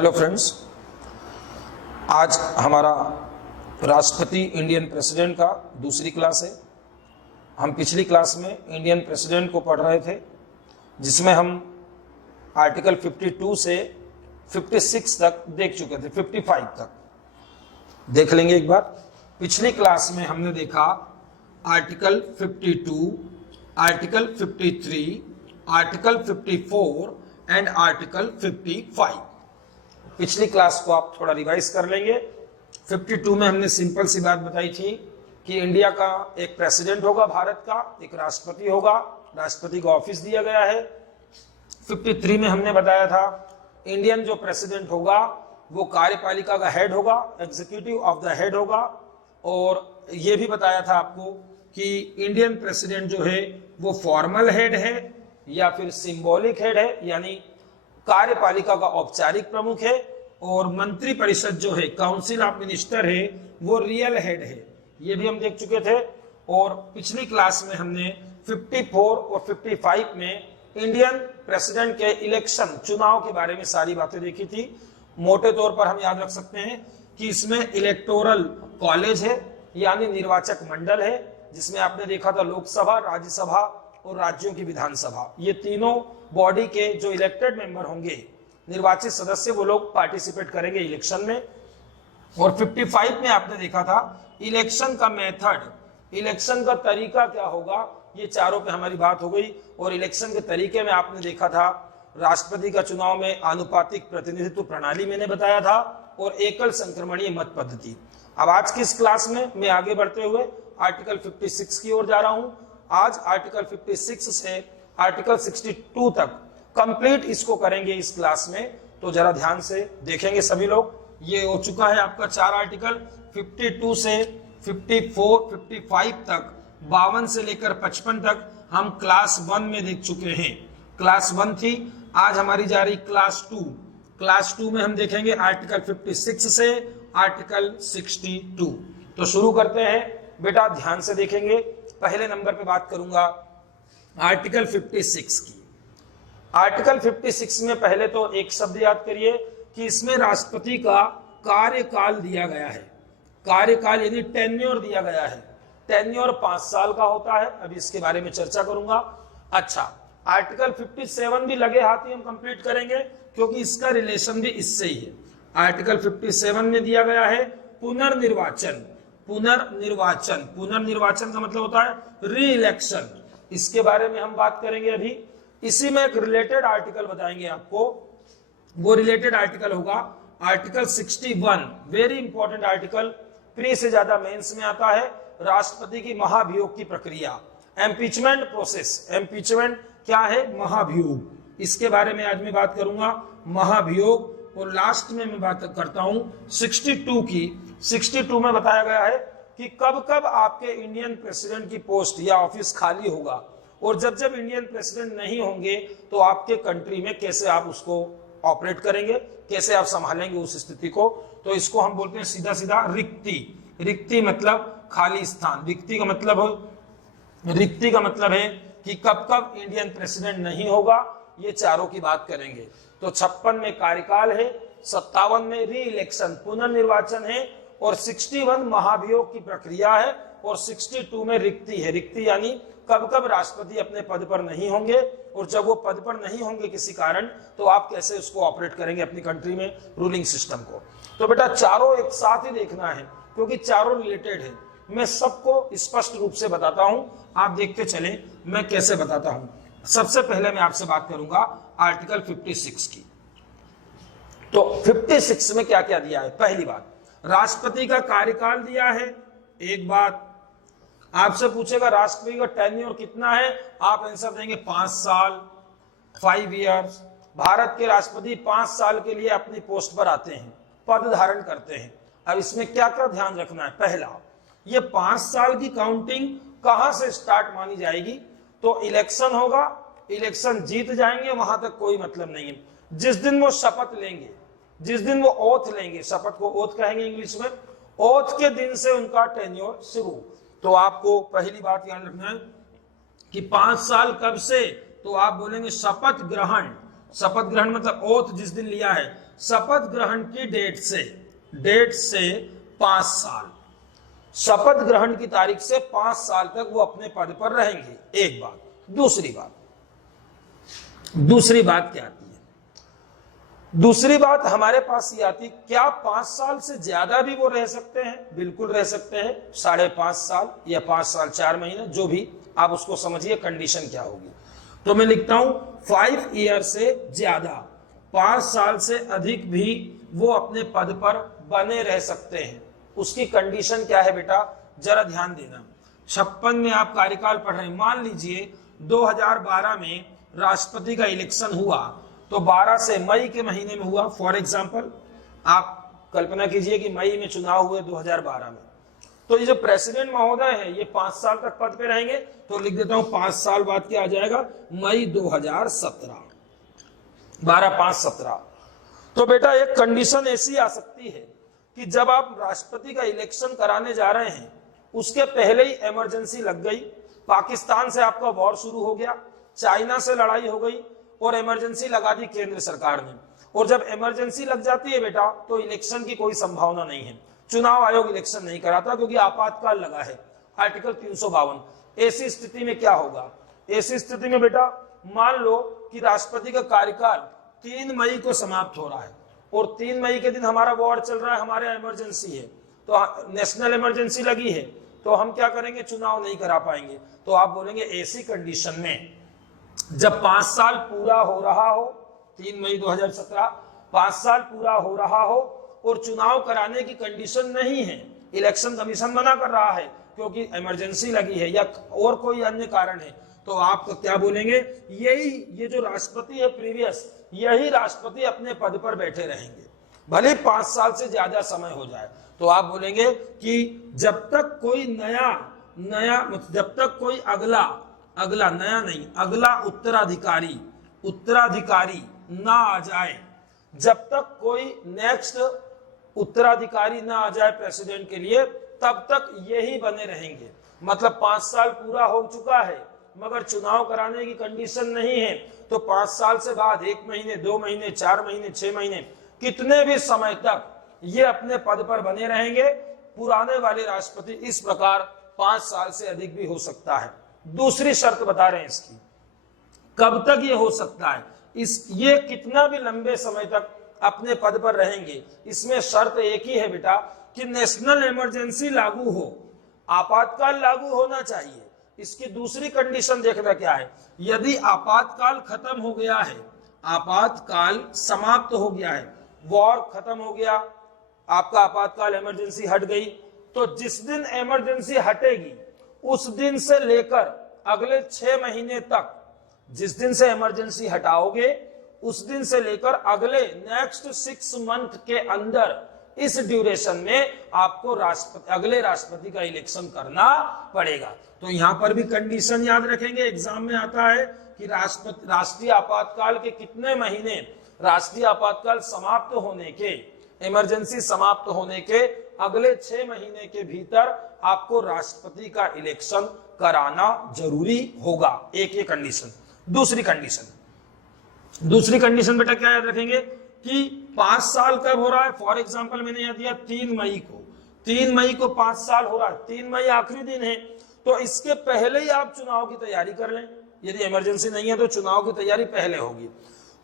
Hello friends, आज हमारा राष्ट्रपति इंडियन प्रेसिडेंट का दूसरी क्लास है। हम पिछली क्लास में इंडियन प्रेसिडेंट को पढ़ रहे थे, जिसमें हम आर्टिकल 52 से 56 तक देख चुके थे। 55 तक देख लेंगे एक बार। पिछली क्लास में हमने देखा article 52, article 53, article 54 and article 55। पिछली क्लास को आप थोड़ा रिवाइज कर लेंगे। 52 में हमने सिंपल सी बात बताई थी कि इंडिया का एक प्रेसिडेंट होगा, भारत का एक राष्ट्रपति होगा, राष्ट्रपति को ऑफिस दिया गया है। 53 में हमने बताया था इंडियन जो प्रेसिडेंट होगा वो कार्यपालिका का हेड होगा, एग्जीक्यूटिव ऑफ द हेड होगा। और ये भी बताया था आपको कि इंडियन प्रेसिडेंट जो है वो फॉर्मल हेड है या फिर सिंबॉलिक हेड है, यानी कार्यपालिका का औपचारिक प्रमुख है। और मंत्री परिषद जो है, काउंसिल ऑफ मिनिस्टर है, वो रियल हेड है। ये भी हम देख चुके थे। और पिछली क्लास में हमने 54 और 55 में इंडियन प्रेसिडेंट के इलेक्शन, चुनाव के बारे में सारी बातें देखी थी। मोटे तौर पर हम याद रख सकते हैं कि इसमें इलेक्टोरल कॉलेज है, यानी निर्वाचक मंडल है, जिसमें आपने देखा था लोकसभा, राज्यसभा और राज्यों की विधानसभा, ये तीनों बॉडी के जो इलेक्टेड मेंबर होंगे, निर्वाचित सदस्य, वो लोग पार्टिसिपेट करेंगे इलेक्शन में। और 55 में आपने देखा था इलेक्शन का मेथड, इलेक्शन का तरीका क्या होगा, ये चारों पे हमारी बात हो गई। और इलेक्शन के तरीके में आपने देखा था राष्ट्रपति का चुनाव में आनुपातिक प्रतिनिधित्व प्रणाली मैंने बताया था, और एकल संक्रमणीय मत पद्धति। अब आज की इस क्लास में मैं आगे बढ़ते हुए आर्टिकल 56 की ओर जा रहा हूं। आज आर्टिकल 56 से आर्टिकल 62 तक कंप्लीट इसको करेंगे इस क्लास में, तो जरा ध्यान से देखेंगे सभी लोग। ये हो चुका है आपका 4 आर्टिकल। 52 से 54, 55 तक, 52 से लेकर 55 तक हम क्लास 1 में देख चुके हैं। क्लास 1 थी, आज हमारी जा रही क्लास 2। क्लास 2 में हम देखेंगे आर्टिकल 56 से आर्टिकल 62। तो शुरू करते हैं बेटा, ध्यान से देखेंगे। पहले नंबर पे बात करूंगा आर्टिकल 56 की। आर्टिकल 56 में पहले तो एक शब्द याद करिए कि इसमें राष्ट्रपति का कार्यकाल दिया गया है। कार्यकाल यानी टेन्योर दिया गया है। टेन्योर 5 साल का होता है, अभी इसके बारे में चर्चा करूंगा। अच्छा, आर्टिकल 57 भी लगे हाथ ही हम कंप्लीट करेंगे, क्योंकि इसका रिलेशन भी इससे ही है। आर्टिकल 57 में दिया गया है पुनर्निर्वाचन। पुनर्निर्वाचन, पुनर्निर्वाचन का मतलब होता है री इलेक्शन। इसके बारे में हम बात करेंगे अभी। इसी में एक रिलेटेड आर्टिकल बताएंगे आपको, वो रिलेटेड आर्टिकल होगा article 61। Very important article, pre से ज्यादा मेंस में आता है। राष्ट्रपति की महाभियोग की प्रक्रिया, एम्पीचमेंट प्रोसेस। एम्पीचमेंट क्या है? महाभियोग। इसके बारे में आज मैं बात करूंगा, महाभियोग। और लास्ट में मैं बात करता हूं 62 की। 62 में बताया गया है कि कब कब आपके इंडियन प्रेसिडेंट की पोस्ट या ऑफिस खाली होगा, और जब जब इंडियन प्रेसिडेंट नहीं होंगे तो आपके कंट्री में कैसे आप उसको ऑपरेट करेंगे, कैसे आप संभालेंगे उस स्थिति को। तो इसको हम बोलते हैं सीधा सीधा रिक्ति। रिक्ति मतलब खाली स्थान। रिक्ति का मतलब है कि कब कब इंडियन प्रेसिडेंट नहीं होगा, ये चारों की बात करेंगे। तो 56 में कार्यकाल है, 57 में री इलेक्शन पुनर्निर्वाचन है, और 61 महाभियोग की प्रक्रिया है, और 62 में रिक्ति है। रिक्ति यानी कब कब राष्ट्रपति अपने पद पर नहीं होंगे, और जब वो पद पर नहीं होंगे किसी कारण, तो आप कैसे उसको ऑपरेट करेंगे अपनी कंट्री में, रूलिंग सिस्टम को। तो बेटा चारों एक साथ ही देखना है, क्योंकि चारों रिलेटेड है। मैं सबको स्पष्ट रूप से बताता हूं, आप देखते चले मैं कैसे बताता हूं। सबसे पहले मैं आपसे बात करूंगा आर्टिकल 56 की। तो 56 में क्या क्या दिया है? पहली बात, राष्ट्रपति का कार्यकाल दिया है। एक बात आपसे पूछेगा राष्ट्रपति का टेन्योर कितना है, आप आंसर देंगे 5 साल, 5 इयर्स। भारत के राष्ट्रपति 5 साल के लिए अपनी पोस्ट पर आते हैं, पद धारण करते हैं। अब इसमें क्या क्या ध्यान रखना है? पहला, ये 5 साल की काउंटिंग कहां से स्टार्ट मानी जाएगी? तो इलेक्शन होगा, इलेक्शन जीत जाएंगे, वहां तक कोई मतलब नहीं है। जिस दिन वो शपथ लेंगे, जिस दिन वो ओथ लेंगे, शपथ को ओथ कहेंगे इंग्लिश में, ओथ के दिन से उनका टेन्योर शुरू। तो आपको पहली बात याद रखना है कि 5 साल कब से, तो आप बोलेंगे शपथ ग्रहण। शपथ ग्रहण मतलब ओथ जिस दिन लिया है, शपथ ग्रहण की डेट से 5 साल, शपथ ग्रहण की तारीख से 5 साल तक वो अपने पद पर रहेंगे। एक बात। दूसरी बात क्या आती है? दूसरी बात हमारे पास ये आती है, क्या 5 साल से ज्यादा भी वो रह सकते हैं? बिल्कुल रह सकते हैं, 5.5 साल या 5 साल 4 महीने, जो भी आप उसको समझिए कंडीशन क्या होगी। तो मैं लिखता हूं 5 ईयर से ज्यादा, 5 साल से अधिक भी वो अपने पद पर बने रह सकते हैं। उसकी कंडीशन क्या है बेटा, जरा ध्यान देना। 56 में आप कार्यकाल पढ़ रहे हैं, मान लीजिए 2012 में राष्ट्रपति का इलेक्शन हुआ, तो 12 से मई के महीने में हुआ। फॉर एग्जाम्पल आप कल्पना कीजिए कि मई में चुनाव हुए 2012 में, तो ये जो प्रेसिडेंट महोदय है ये 5 साल तक पद पे रहेंगे। तो लिख देता हूं 5 साल बाद क्या आ जाएगा, मई 2017, 12 5 17। तो बेटा एक कंडीशन ऐसी आ सकती है कि जब आप राष्ट्रपति का इलेक्शन कराने जा रहे हैं, उसके पहले ही इमरजेंसी लग गई, पाकिस्तान से आपका वॉर शुरू हो गया, चाइना से लड़ाई हो गई और इमरजेंसी लगा दी केंद्र सरकार ने। और जब इमरजेंसी लग जाती है बेटा, तो इलेक्शन की कोई संभावना नहीं है, चुनाव आयोग इलेक्शन नहीं कराता क्योंकि आपातकाल लगा है, आर्टिकल 352। ऐसी स्थिति में क्या होगा? ऐसी स्थिति में बेटा मान लो कि राष्ट्रपति का कार्यकाल 3 मई को समाप्त हो रहा है और 3 मई के दिन हमारा वॉर चल रहा है, हमारे इमरजेंसी है, तो नेशनल इमरजेंसी लगी है, तो हम क्या करेंगे, चुनाव नहीं करा पाएंगे। तो आप बोलेंगे ऐसी कंडीशन में जब 5 साल पूरा हो रहा हो, 3 मई 2017, 5 साल पूरा हो रहा हो और चुनाव कराने की कंडीशन नहीं है, इलेक्शन कमीशन मना कर रहा है क्योंकि इमरजेंसी लगी है या और कोई अन्य कारण है, तो आप क्या बोलेंगे, ये जो राष्ट्रपति है प्रीवियस, यही राष्ट्रपति अपने पद पर बैठे रहेंगे भले 5 साल से ज्यादा समय हो जाए। तो आप बोलेंगे कि जब तक कोई जब तक कोई अगला उत्तराधिकारी ना आ जाए, जब तक कोई नेक्स्ट उत्तराधिकारी ना आ जाए प्रेसिडेंट के लिए, तब तक यही बने रहेंगे। मतलब 5 साल पूरा हो चुका है मगर चुनाव कराने की कंडीशन नहीं है, तो 5 साल से बाद 1 महीने, 2 महीने, 4 महीने, 6 महीने, कितने भी समय तक ये अपने पद पर बने रहेंगे। पुराने वाले राष्ट्रपति इस प्रकार 5 साल से अधिक भी हो सकता है। दूसरी शर्त बता रहे हैं इसकी, कब तक ये हो सकता है, ये कितना भी लंबे समय तक अपने पद पर रहेंगे। इसमें शर्त एक ही है बेटा कि नेशनल इमरजेंसी लागू हो, आपातकाल लागू होना चाहिए। इसकी दूसरी कंडीशन देखना क्या है, यदि आपातकाल खत्म हो गया है, आपातकाल समाप्त हो गया है, वॉर खत्म हो गया, आपका आपातकाल इमरजेंसी हट गई, तो जिस दिन इमरजेंसी हटेगी उस दिन से लेकर अगले 6 महीने तक, जिस दिन से इमरजेंसी हटाओगे उस दिन से लेकर अगले नेक्स्ट 6 मंथ के अंदर, इस ड्यूरेशन में आपको अगले राष्ट्रपति का इलेक्शन करना पड़ेगा। तो यहां पर भी कंडीशन याद रखेंगे, एग्जाम में आता है कि राष्ट्रीय आपातकाल के कितने महीने, राष्ट्रीय आपातकाल समाप्त होने के, इमरजेंसी समाप्त होने के अगले 6 महीने के भीतर आपको राष्ट्रपति का इलेक्शन कराना जरूरी होगा। एक ये कंडीशन। दूसरी कंडीशन बेटा क्या याद रखेंगे कि 5 साल कब हो रहा है। फॉर एग्जांपल मैंने यह दिया 3 मई को 5 साल हो रहा है, 3 मई आखिरी दिन है, तो इसके पहले ही आप चुनाव की तैयारी कर लें। यदि इमरजेंसी नहीं है तो चुनाव की तैयारी पहले होगी।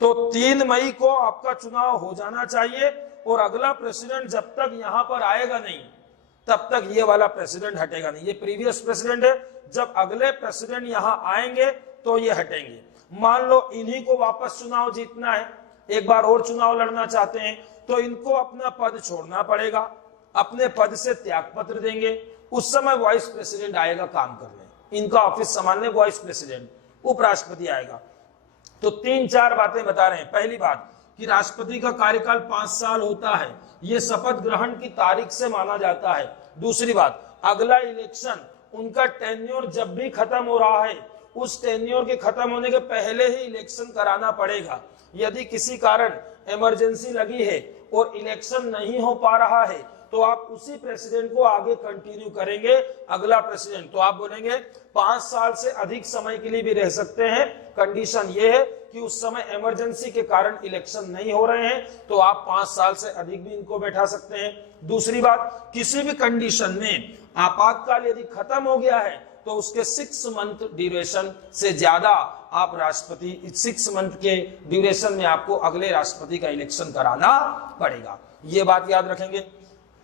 तो 3 मई को आपका चुनाव हो जाना चाहिए और अगला प्रेसिडेंट जब तक यहां पर आएगा नहीं तब तक ये वाला प्रेसिडेंट हटेगा नहीं। ये प्रीवियस प्रेसिडेंट है, जब अगले प्रेसिडेंट यहां आएंगे तो ये हटेंगे। मान लो इन्हीं को वापस चुनाव जीतना है, एक बार और चुनाव लड़ना चाहते हैं, तो इनको अपना पद छोड़ना पड़ेगा, अपने पद से त्यागपत्र देंगे। उस समय वाइस प्रेसिडेंट आएगा काम करने, इनका ऑफिस संभालने वाइस प्रेसिडेंट, उपराष्ट्रपति आएगा। तो 3-4 बातें बता रहे हैं। पहली बात कि राष्ट्रपति का कार्यकाल 5 साल होता है, यह शपथ ग्रहण की तारीख से माना जाता है। दूसरी बात, अगला इलेक्शन उनका टेन्योर जब भी खत्म हो रहा है, उस टेन्योर के खत्म होने के पहले ही इलेक्शन कराना पड़ेगा। यदि किसी कारण इमरजेंसी लगी है और इलेक्शन नहीं हो पा रहा है तो तो आप उसी प्रेसिडेंट को आगे कंटिन्यू करेंगे, अगला प्रेसिडेंट। तो आप बोलेंगे 5 साल से अधिक समय के लिए भी रह सकते हैं, कंडीशन ये है कि उस समय इमरजेंसी के कारण इलेक्शन नहीं हो रहे हैं, तो आप 5 साल से अधिक भी इनको बैठा सकते हैं। दूसरी बात, किसी भी कंडीशन में आपातकाल यदि खत्म हो गया है तो उसके 6 मंथ ड्यूरेशन से ज्यादा आप राष्ट्रपति 6 मंथ के ड्यूरेशन में आपको अगले राष्ट्रपति का इलेक्शन कराना पड़ेगा। ये बात याद रखेंगे।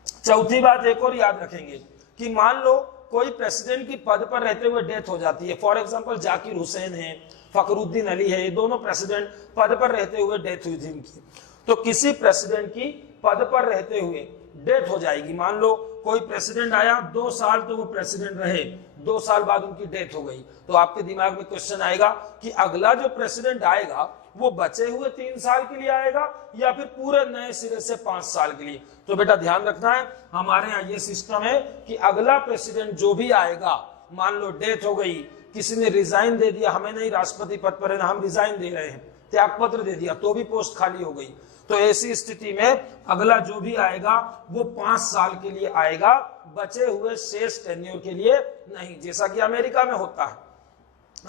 चौथी बात एक और याद रखेंगे कि मान लो कोई प्रेसिडेंट की पद पर रहते हुए डेथ हो जाती है, फॉर एग्जांपल जाकिर हुसैन है, फखरुद्दीन अली है, ये दोनों प्रेसिडेंट पद पर रहते हुए डेथ हुई थी इनकी। तो किसी प्रेसिडेंट की पद पर रहते हुए डेथ हो जाएगी, मान लो कोई प्रेसिडेंट आया 2 साल तो वो प्रेसिडेंट रहे, 2 साल बाद उनकी डेथ हो गई, तो आपके दिमाग में क्वेश्चन आएगा कि अगला जो प्रेसिडेंट आएगा वो बचे हुए 3 साल के लिए आएगा या फिर पूरे नए सिरे से 5 साल के लिए। तो बेटा ध्यान रखना है, हमारे यहाँ ये सिस्टम है कि अगला प्रेसिडेंट जो भी आएगा, मान लो डेथ हो गई, किसी ने रिजाइन दे दिया, हमें नहीं राष्ट्रपति पद पर रहना, हम रिजाइन दे रहे हैं, त्यागपत्र दे दिया, तो भी पोस्ट खाली हो गई, तो ऐसी स्थिति में अगला जो भी आएगा वो 5 साल के लिए आएगा, बचे हुए शेष टेन्योर के लिए नहीं। जैसा कि अमेरिका में होता है,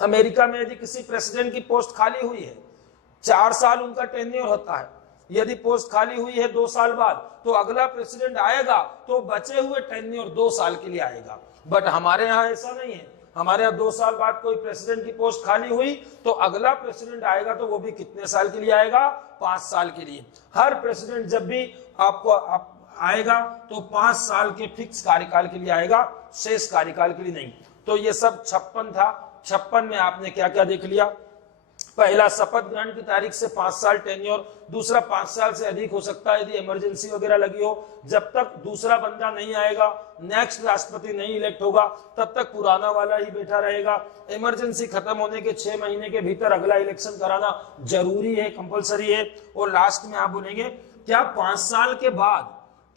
अमेरिका में यदि किसी प्रेसिडेंट की पोस्ट खाली हुई है, 4 साल उनका टेन्योर होता है, यदि पोस्ट खाली हुई है 2 साल बाद, तो अगला प्रेसिडेंट आएगा तो बचे हुए टेन्योर 2 साल के लिए आएगा। बट हमारे यहाँ ऐसा नहीं है, हमारे यहाँ 2 साल बाद कोई प्रेसिडेंट की पोस्ट खाली हुई तो अगला प्रेसिडेंट आएगा तो वो भी कितने साल के लिए आएगा, 5 साल के लिए। हर प्रेसिडेंट जब भी आपको आएगा तो 5 साल के फिक्स कार्यकाल के लिए आएगा, शेष कार्यकाल के लिए नहीं। तो ये सब 56 था। 56 में आपने क्या क्या देख लिया, पहला शपथ ग्रहण की तारीख से 5 साल टेन्योर, दूसरा 5 साल से अधिक हो सकता है यदि इमरजेंसी वगैरह लगी हो, जब तक दूसरा बंदा नहीं आएगा, नेक्स्ट राष्ट्रपति नहीं इलेक्ट होगा, तब तक पुराना वाला ही बैठा रहेगा। इमरजेंसी खत्म होने के 6 महीने के भीतर अगला इलेक्शन कराना जरूरी है, कंपलसरी है। और लास्ट में आप बोलेंगे क्या 5 साल के बाद,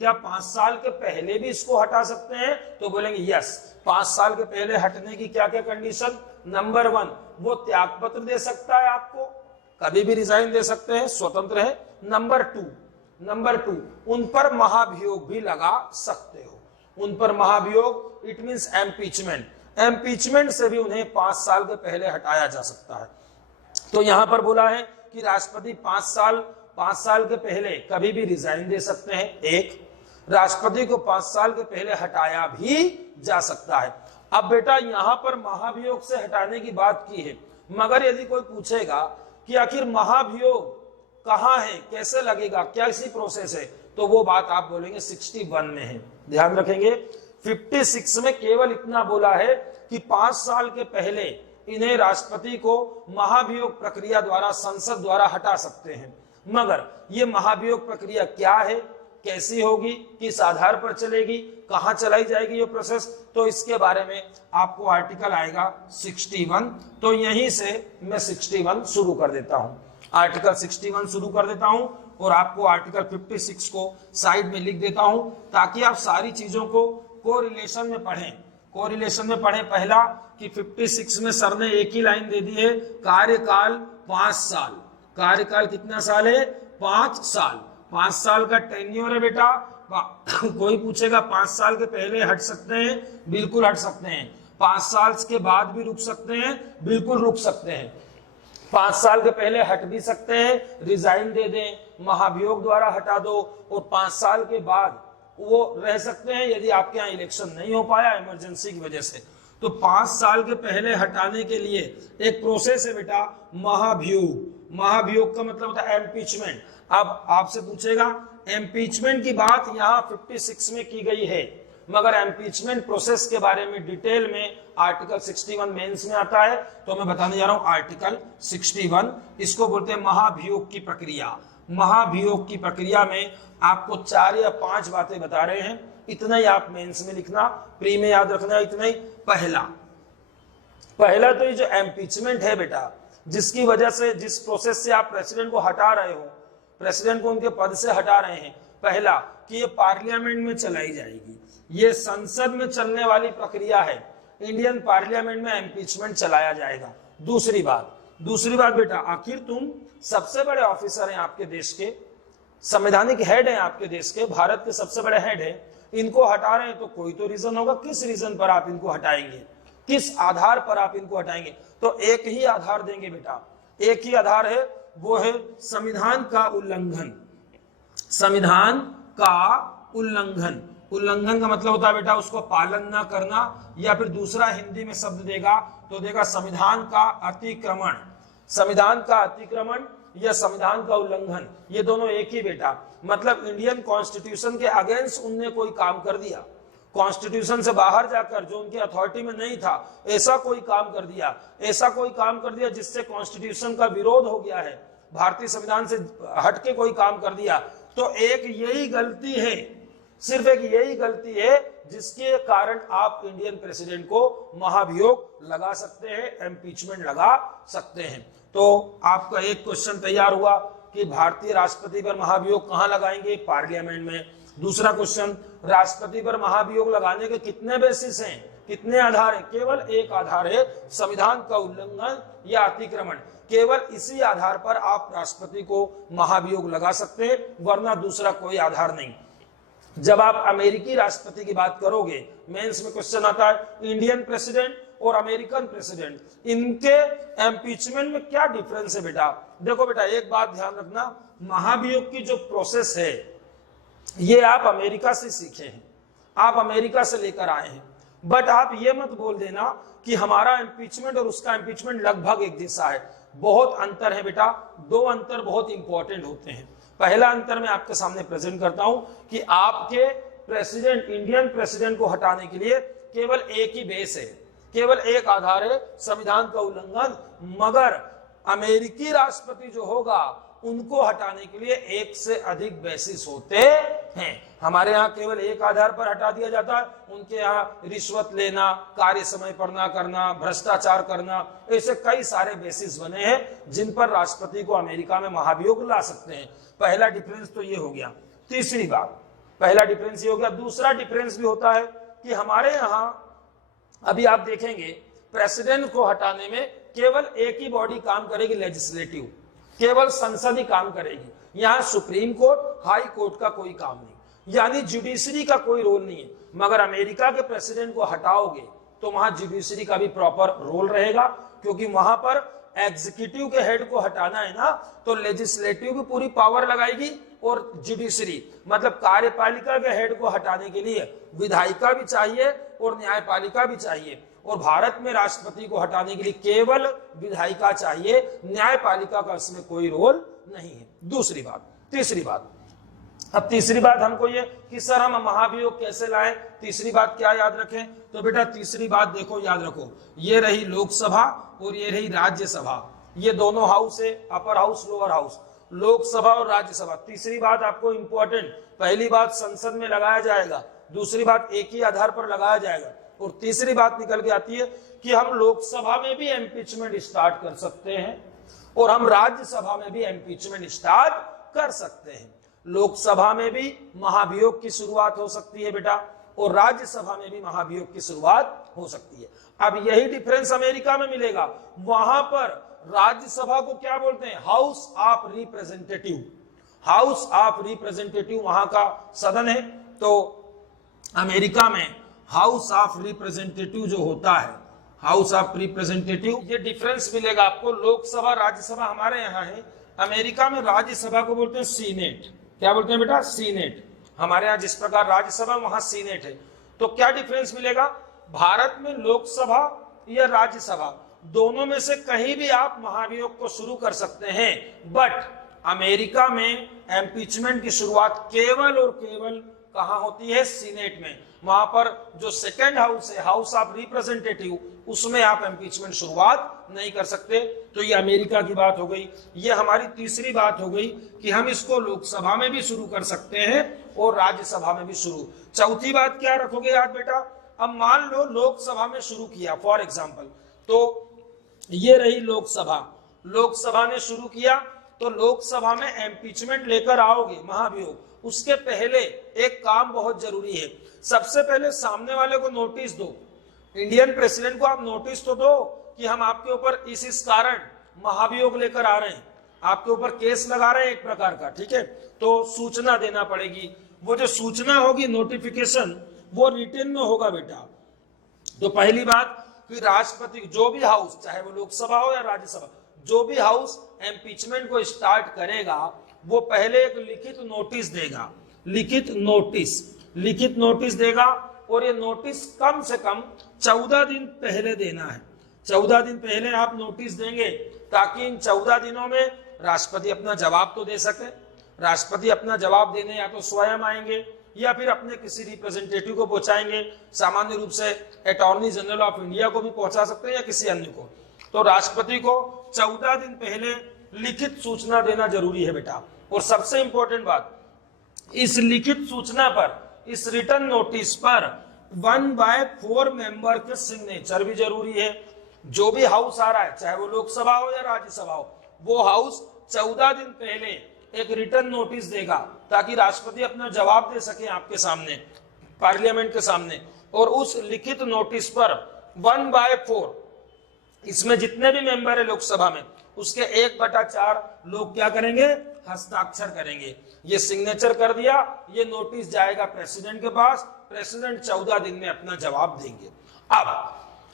क्या 5 साल के पहले भी इसको हटा सकते हैं, तो बोलेंगे यस। 5 साल के पहले हटने की क्या क्या कंडीशन, नंबर 1 वो त्यागपत्र दे सकता है, आपको कभी भी रिजाइन दे सकते हैं, स्वतंत्र है। नंबर 2 उन पर महाभियोग भी लगा सकते हो, उन पर महाभियोग, इट मींस एम्पीचमेंट से भी उन्हें 5 साल के पहले हटाया जा सकता है। तो यहां पर बोला है कि राष्ट्रपति 5 साल के पहले कभी भी रिजाइन दे सकते हैं, एक, राष्ट्रपति को 5 साल के पहले हटाया भी जा सकता है। अब बेटा यहां पर महाभियोग से हटाने की बात की है, मगर यदि कोई पूछेगा कि आखिर महाभियोग कहां है, कैसे लगेगा, क्या इसी प्रोसेस है, तो वो बात आप बोलेंगे 61 में है। ध्यान रखेंगे 56 में केवल इतना बोला है कि 5 साल के पहले इन्हें राष्ट्रपति को महाभियोग प्रक्रिया द्वारा संसद द्वारा हटा सकते हैं, मगर ये महाभियोग प्रक्रिया क्या है, कैसी होगी, किस आधार पर चलेगी, कहां चलाई जाएगी ये प्रोसेस, तो इसके बारे में आपको आर्टिकल आएगा 61। तो यहीं से मैं 61 शुरू कर देता हूं, आर्टिकल 61 शुरू कर देता हूं और आपको आर्टिकल 56 को साइड में लिख देता हूं ताकि आप सारी चीजों को कोरिलेशन में पढ़ें। पहला कि 56 में सर ने एक ही लाइन दे दी है, कार्यकाल 5 साल, कार्यकाल कितना साल है, 5 साल, 5 साल का टेन्योर है बेटा। कोई पूछेगा 5 साल के पहले हट सकते हैं, बिल्कुल हट सकते हैं, 5 साल के बाद भी रुक सकते हैं, बिल्कुल रुक सकते हैं, 5 साल के पहले हट भी सकते हैं, रिजाइन दे दें, महाभियोग द्वारा हटा दो, और 5 साल के बाद वो रह सकते हैं यदि आपके यहाँ इलेक्शन नहीं हो पाया इमरजेंसी की वजह से। तो 5 साल के पहले हटाने के लिए एक प्रोसेस है बेटा, महाभियोग का मतलब होता है एम्पीचमेंट। अब आपसे पूछेगा एम्पीचमेंट की बात यहाँ 56 में की गई है, मगर एम्पीचमेंट प्रोसेस के बारे में डिटेल में आर्टिकल 61 मेंस में आता है, तो मैं बताने जा रहा हूं आर्टिकल 61। इसको बोलते हैं महाभियोग की प्रक्रिया। महाभियोग की प्रक्रिया में आपको 4 या 5 बातें बता रहे हैं, इतना ही आप मेंस में लिखना, प्री में याद रखना इतना ही। पहला तो ये जो एम्पीचमेंट है बेटा, जिसकी वजह से, जिस प्रोसेस से आप प्रेसिडेंट को हटा रहे हो, प्रेसिडेंट को उनके पद से हटा रहे हैं, पहला कि ये पार्लियामेंट में चलाई जाएगी, ये संसद में चलने वाली प्रक्रिया है, इंडियन पार्लियामेंट में इम्पीचमेंट चलाया जाएगा। दूसरी बात बेटा, आखिर तुम सबसे बड़े ऑफिसर हैं आपके देश के, संवैधानिक हेड हैं आपके देश के, भारत के सबसे बड़े हेड हैं, इनको हटा रहे हैं तो कोई तो रीजन होगा, किस रीजन पर आप इनको हटाएंगे, किस आधार पर आप इनको हटाएंगे? तो एक ही आधार देंगे बेटा, एक ही आधार है, वो है संविधान का उल्लंघन। संविधान का उल्लंघन, उल्लंघन का मतलब होता है बेटा उसको पालन ना करना, या फिर दूसरा हिंदी में शब्द देगा तो देगा संविधान का अतिक्रमण। संविधान का अतिक्रमण या संविधान का उल्लंघन, ये दोनों एक ही बेटा। मतलब इंडियन कॉन्स्टिट्यूशन के अगेंस्ट उनने कोई काम कर दिया, कॉन्स्टिट्यूशन से बाहर जाकर जो उनकी अथॉरिटी में नहीं था ऐसा कोई काम कर दिया, ऐसा कोई काम कर दिया जिससे कॉन्स्टिट्यूशन का विरोध हो गया है, भारतीय संविधान से हटके कोई काम कर दिया, तो एक यही गलती है, सिर्फ एक यही गलती है जिसके कारण आप इंडियन प्रेसिडेंट को महाभियोग लगा सकते हैं, इम्पीचमेंट लगा सकते हैं। तो आपका एक क्वेश्चन तैयार हुआ कि भारतीय राष्ट्रपति पर महाभियोग कहां लगाएंगे? पार्लियामेंट में। दूसरा क्वेश्चन, राष्ट्रपति पर महाभियोग लगाने के कितने बेसिस हैं, कितने आधार हैं? केवल एक आधार है, संविधान का उल्लंघन या अतिक्रमण। केवल इसी आधार पर आप राष्ट्रपति को महाभियोग लगा सकते हैं, वरना दूसरा कोई आधार नहीं। जब आप अमेरिकी राष्ट्रपति की बात करोगे, मेंस में क्वेश्चन आता है इंडियन प्रेसिडेंट और अमेरिकन प्रेसिडेंट, इनके इम्पीचमेंट में क्या डिफरेंस है बेटा? देखो बेटा, एक बात ध्यान रखना, महाभियोग की जो प्रोसेस है ये आप अमेरिका से सीखे हैं, आप अमेरिका से लेकर आए हैं, बट आप ये मत बोल देना कि हमारा इम्पीचमेंट और उसका इम्पीचमेंट लगभग एक जैसा है। बहुत अंतर है बेटा, दो अंतर बहुत इंपॉर्टेंट होते हैं। पहला अंतर मैं आपके सामने प्रेजेंट करता हूं कि आपके प्रेसिडेंट, इंडियन प्रेसिडेंट को हटाने के लिए केवल एक ही बेस है, केवल एक आधार है, संविधान का उल्लंघन। मगर अमेरिकी राष्ट्रपति जो होगा उनको हटाने के लिए एक से अधिक बेसिस होते हैं। हमारे यहाँ केवल एक आधार पर हटा दिया जाता है, उनके यहाँ रिश्वत लेना, कार्य समय पर ना करना, भ्रष्टाचार करना, ऐसे कई सारे बेसिस बने हैं जिन पर राष्ट्रपति को अमेरिका में महाभियोग ला सकते हैं। पहला डिफरेंस तो ये हो गया। तीसरी बात, पहला डिफरेंस ये हो गया। दूसरा डिफरेंस भी होता है कि हमारे यहाँ अभी आप देखेंगे प्रेसिडेंट को हटाने में केवल एक ही बॉडी काम करेगी, लेजिस्लेटिव, केवल संसद ही काम करेगी। यहाँ सुप्रीम कोर्ट, हाई कोर्ट का कोई काम नहीं, यानी जुडिशरी का कोई रोल नहीं है। मगर अमेरिका के प्रेसिडेंट को हटाओगे तो वहां जुडिशरी का भी प्रॉपर रोल रहेगा, क्योंकि वहां पर एग्जीक्यूटिव के हेड को हटाना है ना, तो लेजिस्लेटिव भी पूरी पावर लगाएगी और जुडिशरी मतलब कार्यपालिका के हेड को हटाने के लिए विधायिका भी चाहिए और न्यायपालिका भी चाहिए। और भारत में राष्ट्रपति को हटाने के लिए केवल विधायिका चाहिए, न्यायपालिका का इसमें कोई रोल नहीं है। दूसरी बात। तीसरी बात, अब तीसरी बात हमको ये कि सर हम महाभियोग कैसे लाएं? तीसरी बात क्या याद रखें? तो बेटा तीसरी बात देखो, याद रखो, ये रही लोकसभा और ये रही राज्यसभा, ये दोनों हाउस है, upper house lower house, Lok Sabha और राज्यसभा। तीसरी बात आपको इंपॉर्टेंट, पहली बात संसद में लगाया जाएगा, दूसरी बात एक ही आधार पर लगाया जाएगा, और तीसरी बात निकल के आती है कि हम लोकसभा में भी इम्पीचमेंट स्टार्ट कर सकते हैं और हम राज्यसभा में भी इम्पीचमेंट स्टार्ट कर सकते हैं। लोकसभा में भी महाभियोग की शुरुआत हो सकती है बेटा, और राज्यसभा में भी महाभियोग की शुरुआत हो सकती है। अब यही डिफरेंस अमेरिका में मिलेगा, वहां पर राज्यसभा को क्या बोलते हैं? House of representative, house of representative वहां का सदन है। तो अमेरिका में हाउस ऑफ रिप्रेजेंटेटिव जो होता है, हाउस ऑफ रिप्रेजेंटेटिव, ये डिफरेंस मिलेगा आपको। लोकसभा राज्यसभा हमारे यहाँ है, अमेरिका में राज्यसभा को बोलते हैं सीनेट। क्या बोलते हैं बेटा? सीनेट। हमारे यहाँ जिस प्रकार राज्यसभा वहां सीनेट है। तो क्या डिफरेंस मिलेगा? भारत में लोकसभा या राज्यसभा दोनों में से कहीं भी आप महाभियोग को शुरू कर सकते हैं, बट अमेरिका में इम्पीचमेंट की शुरुआत केवल और केवल कहां होती है? सीनेट में। वहां पर जो सेकेंड हाउस है, हाउस ऑफ रिप्रेजेंटेटिव, उसमें आप इम्पीचमेंट शुरुआत नहीं कर सकते। तो ये अमेरिका की बात हो गई। ये हमारी तीसरी बात हो गई कि हम इसको लोकसभा में भी शुरू कर सकते हैं और राज्यसभा में भी शुरू। चौथी बात क्या रखोगे याद बेटा? अब मान लो लोकसभा में शुरू किया फॉर एग्जाम्पल, तो ये रही लोकसभा, लोकसभा ने शुरू किया, तो लोकसभा में इम्पीचमेंट लेकर आओगे महाभियोग, उसके पहले एक काम बहुत जरूरी है। सबसे पहले सामने वाले को नोटिस दो, इंडियन प्रेसिडेंट को आप नोटिस तो दो कि हम आपके ऊपर इस कारण महाभियोग लेकर आ रहे हैं, आपके ऊपर केस लगा रहे हैं एक प्रकार का, ठीक है? तो सूचना देना पड़ेगी वो जो सूचना होगी, नोटिफिकेशन, वो रिटन में होगा बेटा। तो पहली बात कि राष्ट्रपति जो भी हाउस, चाहे वो लोकसभा हो या राज्यसभा, जो भी हाउस इम्पीचमेंट को स्टार्ट करेगा वो पहले एक लिखित नोटिस देगा, लिखित नोटिस देगा, और ये नोटिस कम से कम 14 दिन पहले देना है। 14 दिन पहले आप नोटिस देंगे ताकि इन 14 दिनों में राष्ट्रपति अपना जवाब तो दे सके। राष्ट्रपति अपना जवाब देने या तो स्वयं आएंगे या फिर अपने किसी रिप्रेजेंटेटिव को पहुंचाएंगे। सामान्य रूप से अटॉर्नी जनरल ऑफ इंडिया को भी पहुंचा सकते हैं या किसी अन्य को। तो राष्ट्रपति को 14 दिन पहले लिखित सूचना देना जरूरी है बेटा। और सबसे इंपॉर्टेंट बात, इस लिखित सूचना पर, इस रिटर्न नोटिस पर 1/4 मेंबर के सिग्नेचर भी जरूरी है। जो भी हाउस आ रहा है, चाहे वो लोकसभा हो या राज्यसभा हो, वो हाउस 14 दिन पहले एक रिटर्न नोटिस देगा ताकि राष्ट्रपति अपना जवाब दे सके आपके सामने, पार्लियामेंट के सामने। और उस लिखित नोटिस पर 1/4, इसमें जितने भी मेंबर है लोकसभा में, उसके 1/4 लोग क्या करेंगे, हस्ताक्षर करेंगे। ये सिग्नेचर कर दिया, ये नोटिस जाएगा प्रेसिडेंट के पास, प्रेसिडेंट 14 दिन में अपना जवाब देंगे।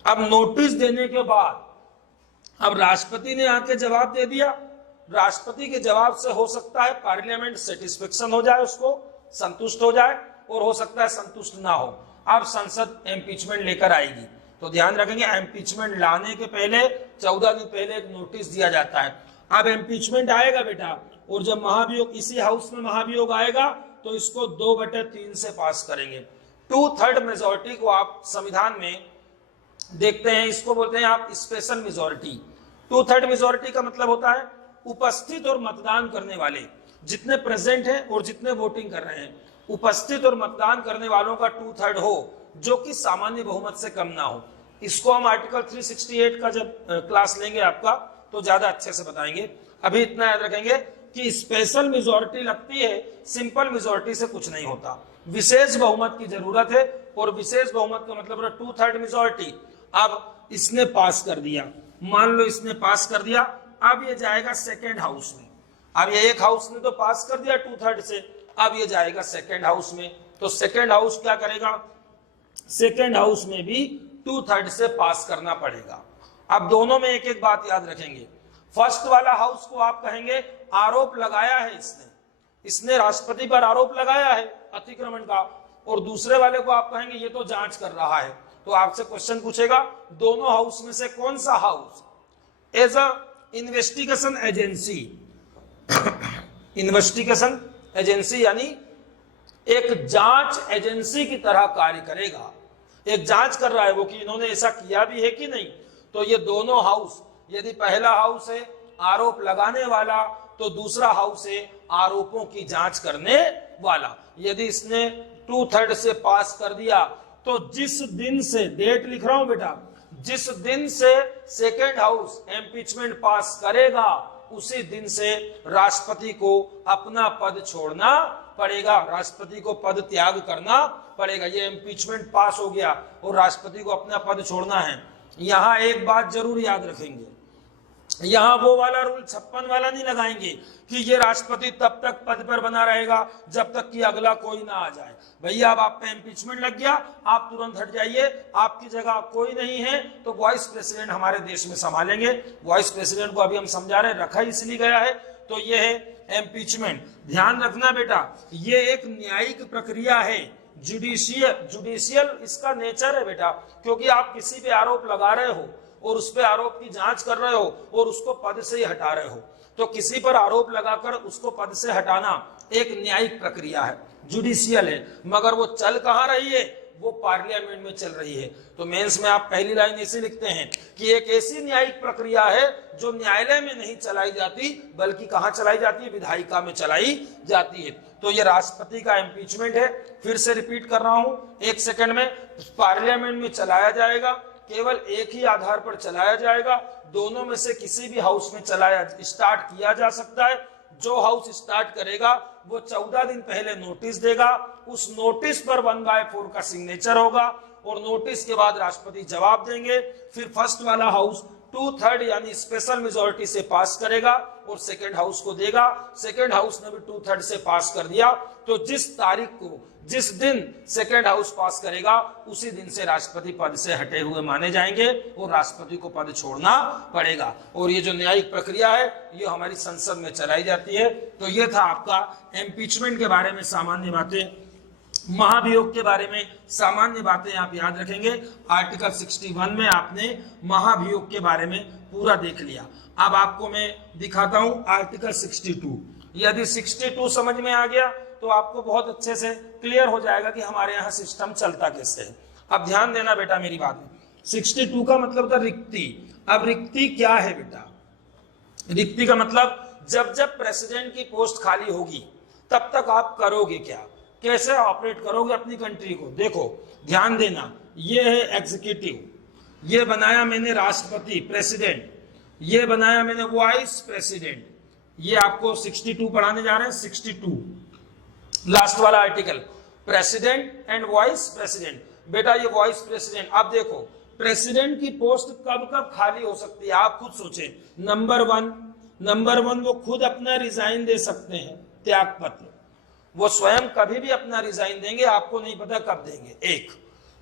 अब नोटिस देने के बाद अब राष्ट्रपति ने आके जवाब दे दिया। राष्ट्रपति के जवाब से हो सकता है पार्लियामेंट सेटिस्फेक्शन हो जाए, उसको संतुष्ट हो जाए, और हो सकता है संतुष्ट ना हो। अब संसद इम्पीचमेंट लेकर आएगी। तो ध्यान रखेंगे, इम्पीचमेंट लाने के पहले 14 दिन पहले एक नोटिस दिया जाता है। अब इम्पीचमेंट आएगा बेटा, और जब महाभियोग, इसी हाउस में महाभियोग आएगा, तो इसको 2/3 से पास करेंगे। 2/3 मेजोरिटी को आप संविधान में देखते हैं, इसको बोलते हैं आप स्पेशल मेजोरिटी। 2/3 मेजोरिटी का मतलब होता है उपस्थित और मतदान करने वाले जितने प्रेजेंट हैं और जितने वोटिंग कर रहे हैं, उपस्थित और मतदान करने वालों का 2/3 हो, जो कि सामान्य बहुमत से कम ना हो। इसको हम आर्टिकल 368 का जब क्लास लेंगे आपका, तो ज्यादा अच्छे से बताएंगे। अभी इतना याद रखेंगे कि स्पेशल मेजोरिटी लगती है, सिंपल मेजोरिटी से कुछ नहीं होता। विशेष बहुमत की जरूरत है, और विशेष बहुमत का मतलब 2/3 मेजोरिटी। अब इसने पास कर दिया, मान लो इसने पास कर दिया, अब ये जाएगा सेकेंड हाउस में। अब ये एक हाउस ने तो पास कर दिया 2/3 से, अब ये जाएगा सेकेंड हाउस में। तो सेकेंड हाउस क्या करेगा, सेकेंड हाउस में भी 2/3 से पास करना पड़ेगा। अब दोनों में एक एक बात याद रखेंगे। फर्स्ट वाला हाउस को आप कहेंगे आरोप लगाया है इसने राष्ट्रपति पर आरोप लगाया है अतिक्रमण का, और दूसरे वाले को आप कहेंगे ये तो जांच कर रहा है। तो आपसे क्वेश्चन पूछेगा, दोनों हाउस में से कौन सा house as a investigation agency, investigation agency यानी एक जांच एजेंसी की तरह कार्य करेगा। एक जांच कर रहा है वो कि इन्होंने ऐसा किया भी है कि नहीं। तो ये दोनों हाउस, यदि पहला हाउस है आरोप लगाने वाला, तो दूसरा हाउस है आरोपों की जांच करने वाला। यदि इसने 2/3 से पास कर दिया, तो जिस दिन से, डेट लिख रहा हूं बेटा, जिस दिन से सेकेंड हाउस इम्पीचमेंट पास करेगा, उसी दिन से राष्ट्रपति को अपना पद छोड़ना पड़ेगा, राष्ट्रपति को पद त्याग करना पड़ेगा। ये इम्पीचमेंट पास हो गया और राष्ट्रपति को अपना पद छोड़ना है। यहां एक बात जरूर याद रखेंगे, यहां वो वाला रूल 56 वाला नहीं लगाएंगे कि ये राष्ट्रपति तब तक पद पर बना रहेगा जब तक कि अगला कोई ना आ जाए। भैया अब आप पे इम्पीचमेंट लग गया, आप तुरंत हट जाइए, आपकी जगह कोई नहीं है, तो वाइस प्रेसिडेंट हमारे देश में संभालेंगे। वाइस प्रेसिडेंट को अभी हम समझा रहे, रखा इसलिए गया है। तो ये है इम्पीचमेंट। ध्यान रखना बेटा, ये एक न्यायिक प्रक्रिया है, जुडिशियल इसका नेचर है बेटा, क्योंकि आप किसी पे आरोप लगा रहे हो और उस पे आरोप की जांच कर रहे हो और उसको पद से ही हटा रहे हो। तो किसी पर आरोप लगाकर उसको पद से हटाना एक न्यायिक प्रक्रिया है, जुडिशियल है। मगर वो चल कहां रही है, वो पार्लियामेंट में चल रही है। तो मेंस में आप पहली लाइन ऐसे लिखते हैं कि एक ऐसी न्यायिक प्रक्रिया है जो न्यायालय में नहीं चलाई जाती, बल्कि कहां चलाई जाती है, विधायिका में चलाई जाती है। तो ये राष्ट्रपति का इम्पीचमेंट है। फिर से रिपीट कर रहा हूं, एक सेकंड में, पार्लियामेंट में चलाया जाएगा, केवल एक ही आधार पर चलाया जाएगा। दोनों में से किसी भी हाउस में स्टार्ट किया जा सकता है। जो हाउस स्टार्ट करेगा वो 14 दिन पहले नोटिस देगा, उस नोटिस पर 1/4 का सिग्नेचर होगा, और नोटिस के बाद राष्ट्रपति जवाब देंगे। फिर फर्स्ट वाला हाउस 2/3 यानी स्पेशल मेजोरिटी से पास करेगा और सेकेंड हाउस को देगा। सेकेंड हाउस ने भी 2/3 से पास कर दिया, तो जिस तारीख को, जिस दिन सेकेंड हाउस पास करेगा उसी दिन से राष्ट्रपति पद से हटे हुए माने जाएंगे और राष्ट्रपति को पद छोड़ना पड़ेगा। और ये जो न्यायिक प्रक्रिया है ये हमारी संसद में चलाई जाती है। तो ये था आपका इम्पीचमेंट के बारे में सामान्य बातें। महाभियोग के बारे में सामान्य बातें आप याद रखेंगे। आर्टिकल 61 में आपने महाभियोग के बारे में पूरा देख लिया। अब आपको मैं दिखाता हूं आर्टिकल 62। यदि 62 समझ में आ गया तो आपको बहुत अच्छे से क्लियर हो जाएगा कि हमारे यहाँ सिस्टम चलता कैसे है। अब ध्यान देना बेटा मेरी बात में। 62 का मतलब था रिक्ति। अब रिक्ति क्या है बेटा? रिक्ति का मतलब जब जब प्रेसिडेंट की पोस्ट खाली होगी तब तक आप करोगे क्या, कैसे ऑपरेट करोगे अपनी कंट्री को। देखो ध्यान देना, ये है एग्जीक्यूटिव, ये बनाया मैंने राष्ट्रपति प्रेसिडेंट, ये बनाया मैंने वाइस प्रेसिडेंट। ये आपको 62 पढ़ाने जा रहे हैं। 62 लास्ट वाला article, president and vice president. बेटा ये वाइस प्रेसिडेंट, अब देखो प्रेसिडेंट की पोस्ट कब कब खाली हो सकती है आप खुद सोचें। नंबर वन वो खुद अपना रिजाइन दे सकते हैं, त्याग पत्र, वो स्वयं कभी भी अपना रिजाइन देंगे, आपको नहीं पता कब देंगे। एक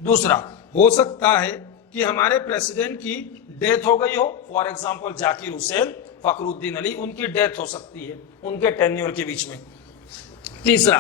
दूसरा हो सकता है कि हमारे प्रेसिडेंट की डेथ हो गई हो, फॉर एग्जांपल जाकिर हुसैन, फखरुद्दीन अली, उनकी डेथ हो सकती है उनके टेन्योर के बीच में। तीसरा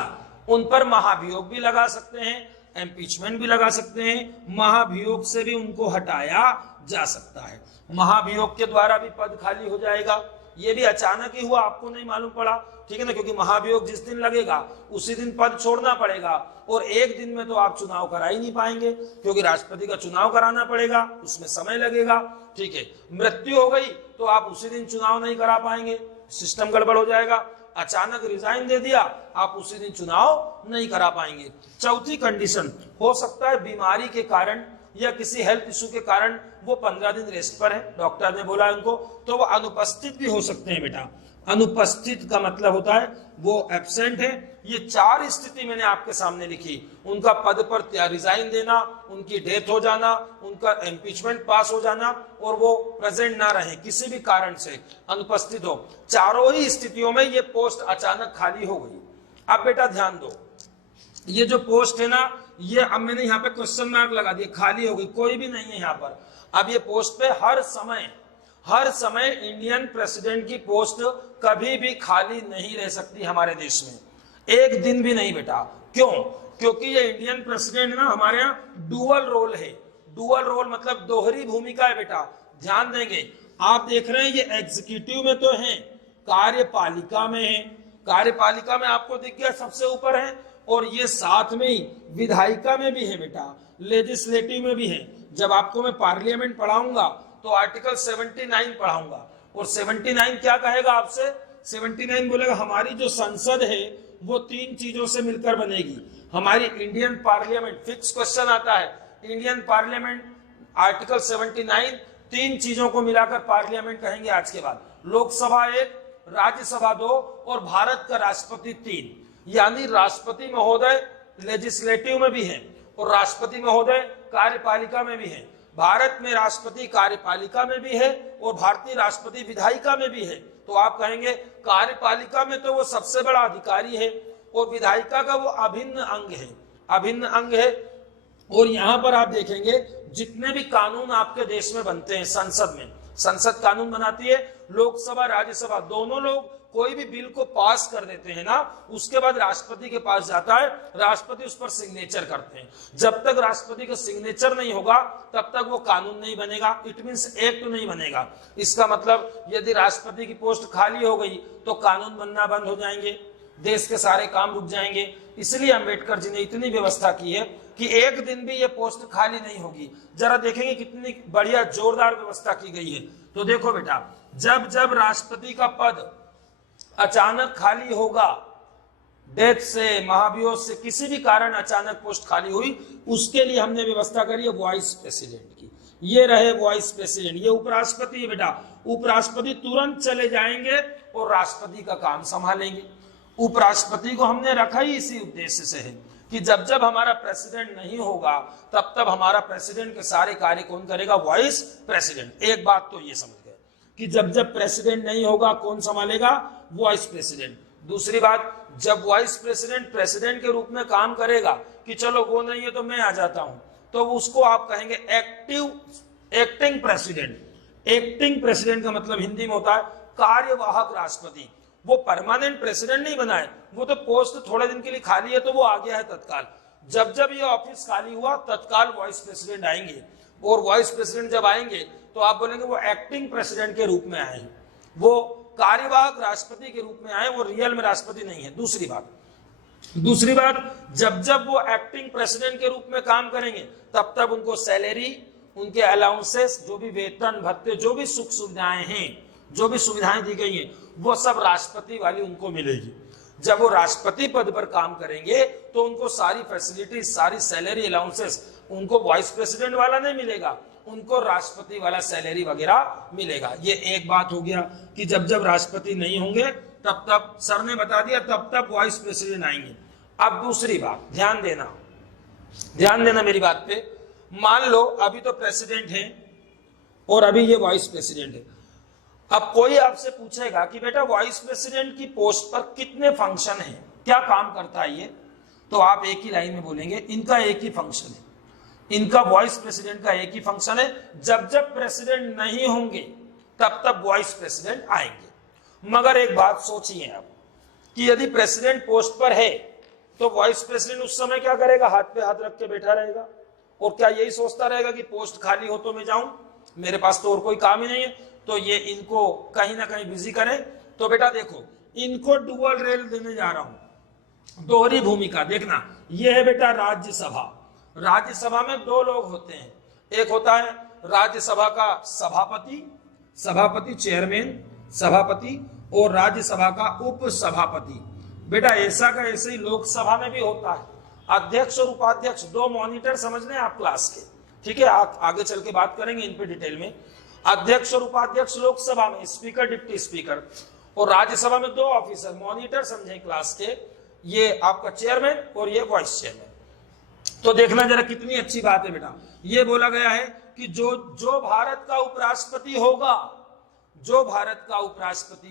उन पर महाभियोग भी लगा सकते हैं, इम्पीचमेंट भी लगा सकते हैं, महाभियोग से भी उनको हटाया जा सकता है। महाभियोग के द्वारा भी पद खाली हो जाएगा। ये भी अचानक ही हुआ, आपको नहीं मालूम पड़ा, ठीक है ना, क्योंकि महाभियोग जिस दिन लगेगा उसी दिन पद छोड़ना पड़ेगा। और एक दिन में तो आप चुनाव करा ही नहीं पाएंगे क्योंकि राष्ट्रपति का चुनाव कराना पड़ेगा, उसमें समय लगेगा, ठीक है। मृत्यु हो गई तो आप उसी दिन चुनाव नहीं करा पाएंगे, सिस्टम गड़बड़ हो जाएगा। अचानक रिजाइन दे दिया, आप उसी दिन चुनाव नहीं करा पाएंगे। चौथी कंडीशन, हो सकता है बीमारी के कारण या किसी हेल्थ इशू के कारण वो 15 दिन रेस्ट पर है, डॉक्टर ने बोला उनको, तो वो अनुपस्थित भी हो सकते हैं बेटा। अनुपस्थित का मतलब होता है वो एब्सेंट है। ये 4 स्थिति मैंने आपके सामने लिखी, उनका पद पर रिजाइन देना, उनकी डेथ हो जाना, उनका इम्पीचमेंट पास हो जाना और वो प्रेजेंट ना रहे, किसी भी कारण से अनुपस्थित हो। चारों ही स्थितियों में ये पोस्ट अचानक खाली हो गई। अब बेटा ध्यान दो, ये जो पोस्ट है ना, ये अब मैंने यहाँ पे क्वेश्चन मार्क लगा दिया, खाली हो गई, कोई भी नहीं है यहाँ पर। अब ये पोस्ट पे हर समय इंडियन प्रेसिडेंट की पोस्ट कभी भी खाली नहीं रह सकती हमारे देश में, एक दिन भी नहीं बेटा। क्यों? क्योंकि ये इंडियन प्रेसिडेंट ना हमारे यहाँ डुअल रोल है। डुअल रोल मतलब दोहरी भूमिका है बेटा। ध्यान देंगे, आप देख रहे हैं ये एग्जीक्यूटिव में तो है, कार्यपालिका में है, कार्यपालिका में आपको दिख गया सबसे ऊपर है, और ये साथ में ही विधायिका में भी है बेटा, लेजिस्लेटिव में भी है। जब आपको मैं पार्लियामेंट पढ़ाऊंगा तो आर्टिकल 79 पढ़ाऊंगा, और 79 क्या कहेगा आपसे? 79 बोलेगा हमारी जो संसद है वो 3 चीजों से मिलकर बनेगी। हमारी इंडियन पार्लियामेंट, फिक्स क्वेश्चन आता है, इंडियन पार्लियामेंट आर्टिकल 79 3 चीजों को मिलाकर पार्लियामेंट कहेंगे आज के बाद। लोकसभा 1, राज्यसभा 2 और भारत का राष्ट्रपति 3। यानी राष्ट्रपति महोदय लेजिस्लेटिव में भी है और राष्ट्रपति महोदय कार्यपालिका में भी है। भारत में राष्ट्रपति कार्यपालिका में भी है और भारतीय राष्ट्रपति विधायिका में भी है। तो आप कहेंगे कार्यपालिका में तो वो सबसे बड़ा अधिकारी है और विधायिका का वो अभिन्न अंग है। और यहाँ पर आप देखेंगे जितने भी कानून आपके देश में बनते हैं संसद में, संसद कानून बनाती है, लोकसभा राज्यसभा दोनों लोग कोई भी बिल को पास कर देते हैं ना, उसके बाद राष्ट्रपति के पास जाता है, राष्ट्रपति उस पर सिग्नेचर करते हैं। जब तक राष्ट्रपति का सिग्नेचर नहीं होगा तब तक वो कानून नहीं बनेगा, इट मींस एक्ट नहीं बनेगा। इसका मतलब यदि राष्ट्रपति की पोस्ट खाली हो गई तो कानून बनना बंद हो जाएंगे, देश के सारे काम रुक जाएंगे। इसलिए अंबेडकर जी ने इतनी व्यवस्था की है कि एक दिन भी ये पोस्ट खाली नहीं होगी। जरा देखेंगे कितनी बढ़िया जोरदार व्यवस्था की गई है। तो देखो बेटा, जब जब राष्ट्रपति का पद अचानक खाली होगा, डेथ से, महाभियोग से, किसी भी कारण अचानक पोस्ट खाली हुई, उसके लिए हमने व्यवस्था करी है वाइस प्रेसिडेंट की। ये रहे वाइस प्रेसिडेंट, ये उपराष्ट्रपति है बेटा। उपराष्ट्रपति तुरंत चले जाएंगे और राष्ट्रपति का काम संभालेंगे। उपराष्ट्रपति को हमने रखा ही इसी उद्देश्य से है कि जब जब हमारा प्रेसिडेंट नहीं होगा तब तब हमारा प्रेसिडेंट के सारे कार्य कौन करेगा? Vice president. एक बात तो ये समझ गए कि जब जब प्रेसिडेंट नहीं होगा कौन संभालेगा? Vice president. दूसरी बात, जब वाइस प्रेसिडेंट प्रेसिडेंट के रूप में काम करेगा कि चलो वो नहीं है तो मैं आ जाता हूं, तो उसको आप कहेंगे एक्टिंग प्रेसिडेंट। एक्टिंग प्रेसिडेंट का मतलब हिंदी में होता है कार्यवाहक राष्ट्रपति। वो परमानेंट प्रेसिडेंट नहीं बनाए, वो तो पोस्ट थोड़े दिन के लिए खाली है तो वो आ गया है तत्काल। जब जब ये ऑफिस खाली हुआ तत्काल वाइस प्रेसिडेंट आएंगे, और वाइस प्रेसिडेंट जब आएंगे तो आप बोलेंगे वो एक्टिंग प्रेसिडेंट के रूप में आए हैं, वो कार्यवाहक राष्ट्रपति के रूप में आए, वो रियल में राष्ट्रपति नहीं है। दूसरी बात, जब जब वो एक्टिंग प्रेसिडेंट के रूप में काम करेंगे तब तब उनको सैलरी, उनके अलाउंसेस, जो भी वेतन भत्ते, जो भी सुख सुविधाएं हैं, जो भी सुविधाएं दी गई हैं, वो सब राष्ट्रपति वाली उनको मिलेगी। जब वो राष्ट्रपति पद पर काम करेंगे तो उनको सारी फैसिलिटी, सारी सैलरी, अलाउंसेस उनको वाइस प्रेसिडेंट वाला नहीं मिलेगा, उनको राष्ट्रपति वाला सैलरी वगैरह मिलेगा। ये एक बात हो गया कि जब जब राष्ट्रपति नहीं होंगे तब तब, सर ने बता दिया, तब तब वाइस प्रेसिडेंट आएंगे। अब दूसरी बात, ध्यान देना मेरी बात पे। मान लो अभी तो प्रेसिडेंट है और अभी ये वाइस प्रेसिडेंट है। अब कोई आपसे पूछेगा कि बेटा वाइस प्रेसिडेंट की पोस्ट पर कितने फंक्शन हैं, क्या काम करता है ये, तो आप एक ही लाइन में बोलेंगे इनका एक ही फंक्शन है, इनका वाइस प्रेसिडेंट का एक ही फंक्शन है। जब जब प्रेसिडेंट नहीं होंगे तब तब वाइस प्रेसिडेंट आएंगे। मगर एक बात सोचिए आप कि यदि प्रेसिडेंट पोस्ट पर है तो वाइस प्रेसिडेंट उस समय क्या करेगा? हाथ पे हाथ रख के बैठा रहेगा, और क्या यही सोचता रहेगा कि पोस्ट खाली हो तो मैं जाऊं, मेरे पास तो और कोई काम ही नहीं है, तो ये इनको कहीं ना कहीं बिजी करें। तो बेटा देखो, इनको डुअल रोल देने जा रहा हूं, दोहरी भूमिका। देखना, ये है बेटा राज्यसभा। राज्यसभा में दो लोग होते हैं, एक होता है राज्यसभा का सभापति चेयरमैन सभापति, और राज्यसभा का उप सभापति। बेटा ऐसा का ऐसे ही लोकसभा में भी होता है, अध्यक्ष और उपाध्यक्ष, दो मॉनिटर समझ लें आप क्लास के, ठीक है? आगे चल के बात करेंगे इन पे डिटेल में। अध्यक्ष और उपाध्यक्ष लोकसभा में, स्पीकर डिप्टी स्पीकर, और राज्यसभा में दो ऑफिसर, मॉनिटर समझे क्लास के, ये आपका चेयरमैन और ये वाइस चेयरमैन। तो देखना जरा कितनी अच्छी बात है बेटा, ये बोला गया है कि जो भारत का उपराष्ट्रपति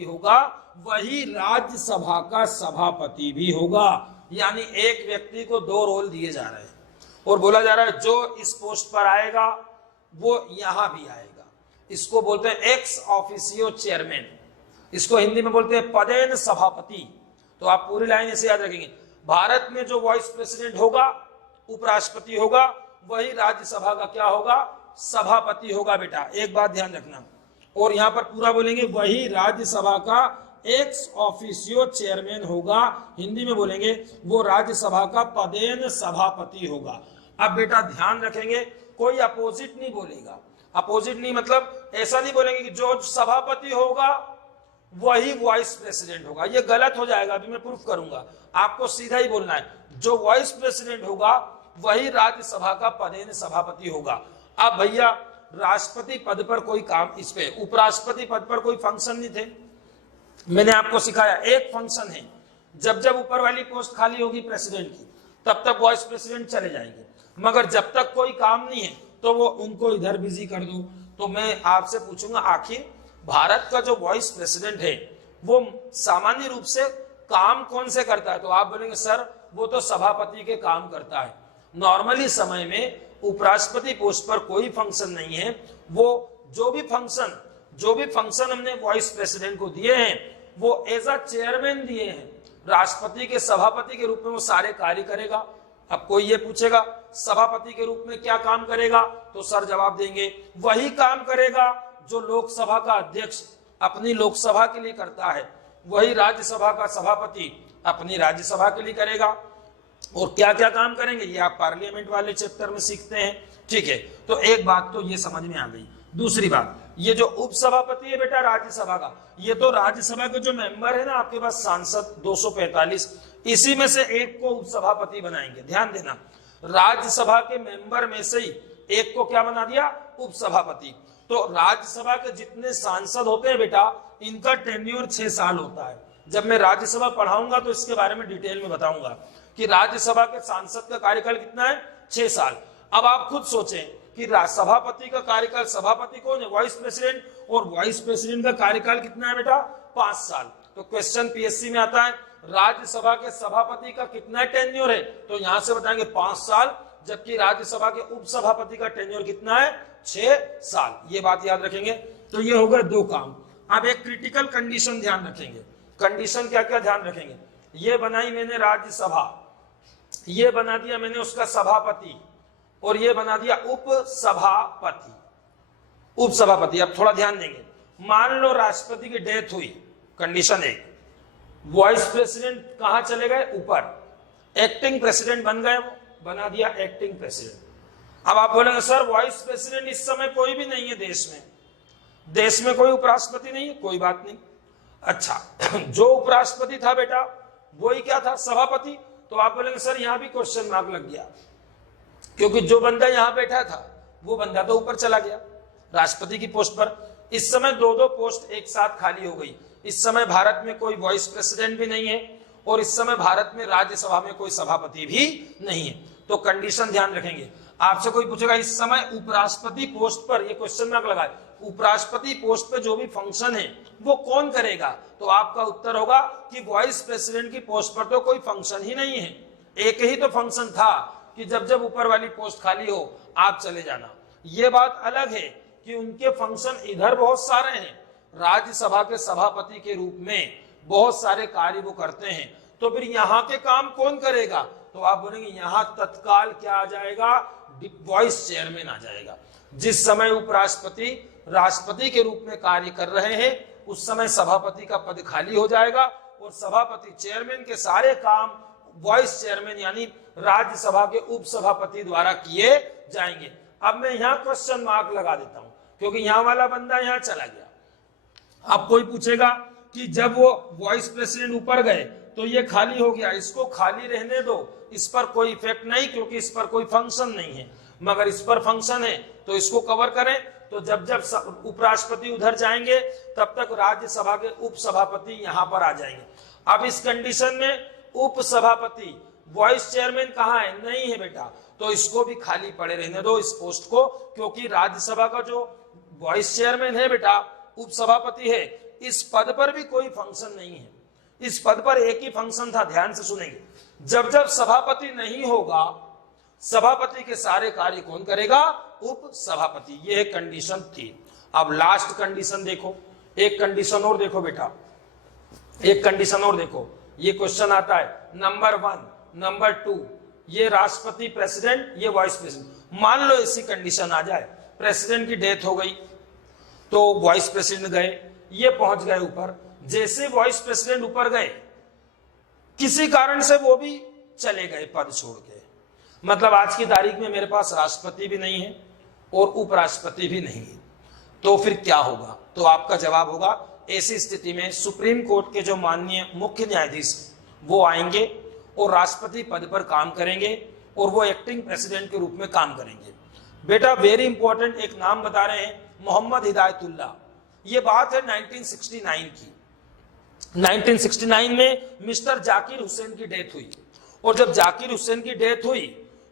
होगा वही राज्यसभा का सभापति भी होगा। यानी एक व्यक्ति को दो रोल दिए जा रहे हैं, और बोला जा रहा है जो इस पोस्ट पर आएगा वो यहां भी आएगा। इसको बोलते हैं एक्स ऑफिसियो चेयरमैन, इसको हिंदी में बोलते हैं पदेन सभापति। तो आप पूरी लाइन ऐसे याद रखेंगे, भारत में जो वाइस प्रेसिडेंट होगा, उपराष्ट्रपति होगा, वही राज्यसभा का क्या होगा? सभापति होगा। बेटा एक बात ध्यान रखना, और यहां पर पूरा बोलेंगे वही राज्यसभा का एक्स ऑफिसियो चेयरमैन होगा, हिंदी में बोलेंगे वो राज्यसभा का पदेन सभापति होगा। अब बेटा ध्यान रखेंगे, कोई अपोजिट नहीं बोलेगा। अपोजिट नहीं मतलब ऐसा नहीं बोलेंगे कि जो सभापति होगा वही वाइस प्रेसिडेंट होगा, ये गलत हो जाएगा, अभी मैं प्रूफ करूंगा। आपको सीधा ही बोलना है, जो वाइस प्रेसिडेंट होगा वही राज्यसभा का पदेन सभापति होगा। अब भैया राष्ट्रपति पद पर कोई काम, इस पे उपराष्ट्रपति पद पर कोई फंक्शन नहीं थे, मैंने आपको सिखाया एक फंक्शन है, जब जब ऊपर वाली पोस्ट खाली होगी प्रेसिडेंट की तब तक वाइस प्रेसिडेंट चले जाएंगे, मगर जब तक कोई काम नहीं है तो वो उनको इधर बिजी कर दो। तो मैं आपसे पूछूंगा, आखिर भारत का जो वाइस प्रेसिडेंट है वो सामान्य रूप से काम कौन से करता है? तो आप बोलेंगे सर वो तो सभापति के काम करता है। नॉर्मली समय में उपराष्ट्रपति पोस्ट पर कोई फंक्शन नहीं है, वो जो भी फंक्शन हमने वाइस प्रेसिडेंट को दिए हैं वो एज अ चेयरमैन दिए हैं, राष्ट्रपति के सभापति के रूप में वो सारे कार्य करेगा। अब कोई ये पूछेगा सभापति के रूप में क्या काम करेगा, तो सर जवाब देंगे वही काम करेगा जो लोकसभा का अध्यक्ष अपनी लोकसभा के लिए करता है, वही राज्यसभा का सभापति अपनी राज्यसभा के लिए करेगा। और क्या क्या काम करेंगे ये आप पार्लियामेंट वाले चैप्टर में सीखते हैं, ठीक है? तो एक बात तो ये समझ में आ गई। दूसरी बात, ये जो उपसभापति है बेटा राज्यसभा का, ये तो राज्यसभा के जो मेंबर है ना आपके पास सांसद 245, इसी में से एक को उपसभापति बनाएंगे। ध्यान देना, राज्यसभा के मेंबर में से ही एक को क्या बना दिया? उपसभापति। तो राज्यसभा के जितने सांसद होते हैं बेटा, इनका टेन्योर 6 साल होता है। जब मैं राज्यसभा पढ़ाऊंगा तो इसके बारे में डिटेल में बताऊंगा कि राज्यसभा के सांसद का कार्यकाल कितना है, 6 साल। अब आप खुद सोचें कि सभापति का कार्यकाल, सभापति कौन है, वाइस प्रेसिडेंट, और वाइस प्रेसिडेंट का कार्यकाल कितना है बेटा, 5 साल। तो क्वेश्चन पीएससी में आता है राज्यसभा के सभापति का कितना टेन्योर है, तो यहां से बताएंगे 5 साल, जबकि राज्यसभा के उपसभापति का टेन्योर कितना है, 6 साल। ये बात याद रखेंगे। तो ये होगा 2 काम। अब एक क्रिटिकल कंडीशन ध्यान रखेंगे। कंडीशन क्या क्या ध्यान रखेंगे, ये बनाई मैंने राज्यसभा, ये बना दिया मैंने उसका सभापति, और ये बना दिया उपसभापति। उपसभापति, अब थोड़ा ध्यान देंगे। मान लो राष्ट्रपति की डेथ हुई, कंडीशन 1, वाइस प्रेसिडेंट कहां चले गए, ऊपर, एक्टिंग प्रेसिडेंट बन गए, वो बना दिया एक्टिंग प्रेसिडेंट। अब आप बोलेंगे सर वाइस प्रेसिडेंट इस समय कोई भी नहीं है देश में कोई उपराष्ट्रपति नहीं है, कोई बात नहीं। अच्छा, जो उपराष्ट्रपति था बेटा वही क्या था, सभापति। तो आप बोलेंगे सर यहां भी क्वेश्चन मार्क लग गया, क्योंकि जो बंदा यहां बैठा था वो बंदा तो ऊपर चला गया राष्ट्रपति की पोस्ट पर। इस समय 2-2 पोस्ट एक साथ खाली हो गई। इस समय भारत में कोई वाइस प्रेसिडेंट भी नहीं है, और इस समय भारत में राज्यसभा में कोई सभापति भी नहीं है। तो कंडीशन ध्यान रखेंगे। आपसे कोई पूछेगा इस समय उपराष्ट्रपति पोस्ट पर, ये क्वेश्चन मार्क लगाए, उपराष्ट्रपति पोस्ट पे जो भी फंक्शन है वो कौन करेगा, तो आपका उत्तर होगा कि वाइस प्रेसिडेंट की पोस्ट पर तो कोई फंक्शन ही नहीं है। एक ही तो फंक्शन था कि जब जब ऊपर वाली पोस्ट खाली हो आप चले जाना। ये बात अलग है कि उनके फंक्शन इधर बहुत सारे हैं, राज्यसभा के सभापति के रूप में बहुत सारे कार्य वो करते हैं। तो फिर यहाँ के काम कौन करेगा, तो आप बोलेंगे यहाँ तत्काल क्या आ जाएगा, वाइस चेयरमैन आ जाएगा। जिस समय उपराष्ट्रपति राष्ट्रपति के रूप में कार्य कर रहे हैं उस समय सभापति का पद खाली हो जाएगा, और सभापति चेयरमैन के सारे काम वाइस चेयरमैन यानी राज्यसभा के उपसभापति द्वारा किए जाएंगे। अब मैं यहाँ क्वेश्चन मार्क लगा देता हूं, क्योंकि यहाँ वाला बंदा यहाँ चला गया। अब कोई पूछेगा कि जब वो वाइस प्रेसिडेंट ऊपर गए तो ये खाली हो गया, इसको खाली रहने दो, इस पर कोई इफेक्ट नहीं, क्योंकि इस पर कोई फंक्शन नहीं है। मगर इस पर फंक्शन है तो इसको कवर करें। तो जब जब उपराष्ट्रपति उधर जाएंगे तब तक राज्यसभा के उपसभापति यहां पर आ जाएंगे। अब इस कंडीशन में उपसभापति, वाइस चेयरमैन कहां है, नहीं है बेटा, तो इसको भी खाली पड़े रहने दो इस पोस्ट को, क्योंकि राज्यसभा का जो वाइस चेयरमैन है बेटा, उपसभापति है, इस पद पर भी कोई फंक्शन नहीं है। इस पद पर एक ही फंक्शन था, ध्यान से सुनेंगे, जब जब सभापति नहीं होगा सभापति के सारे कार्य कौन करेगा, उप सभापति। ये एक कंडीशन थी। अब लास्ट कंडीशन देखो, एक कंडीशन और देखो बेटा, एक कंडीशन और देखो। ये क्वेश्चन आता है नंबर 1, नंबर 2, ये राष्ट्रपति प्रेसिडेंट, ये वाइस प्रेसिडेंट। मान लो ऐसी कंडीशन आ जाए, प्रेसिडेंट की डेथ हो गई तो वाइस प्रेसिडेंट गए, ये पहुंच गए ऊपर। जैसे वाइस प्रेसिडेंट ऊपर गए, किसी कारण से वो भी चले गए पद छोड़ के, मतलब आज की तारीख में मेरे पास राष्ट्रपति भी नहीं है और उपराष्ट्रपति भी नहीं है, तो फिर क्या होगा, तो आपका जवाब होगा ऐसी स्थिति में सुप्रीम कोर्ट के जो माननीय मुख्य न्यायाधीश वो आएंगे और राष्ट्रपति पद पर काम करेंगे, और वो एक्टिंग प्रेसिडेंट के रूप में काम करेंगे। बेटा वेरी इंपॉर्टेंट एक नाम बता रहे हैं, मोहम्मद हिदायतुल्लाह। ये बात है 1969 की। 1969 में मिस्टर जाकिर हुसैन की डेथ हुई, और जब जाकिर हुसैन की डेथ हुई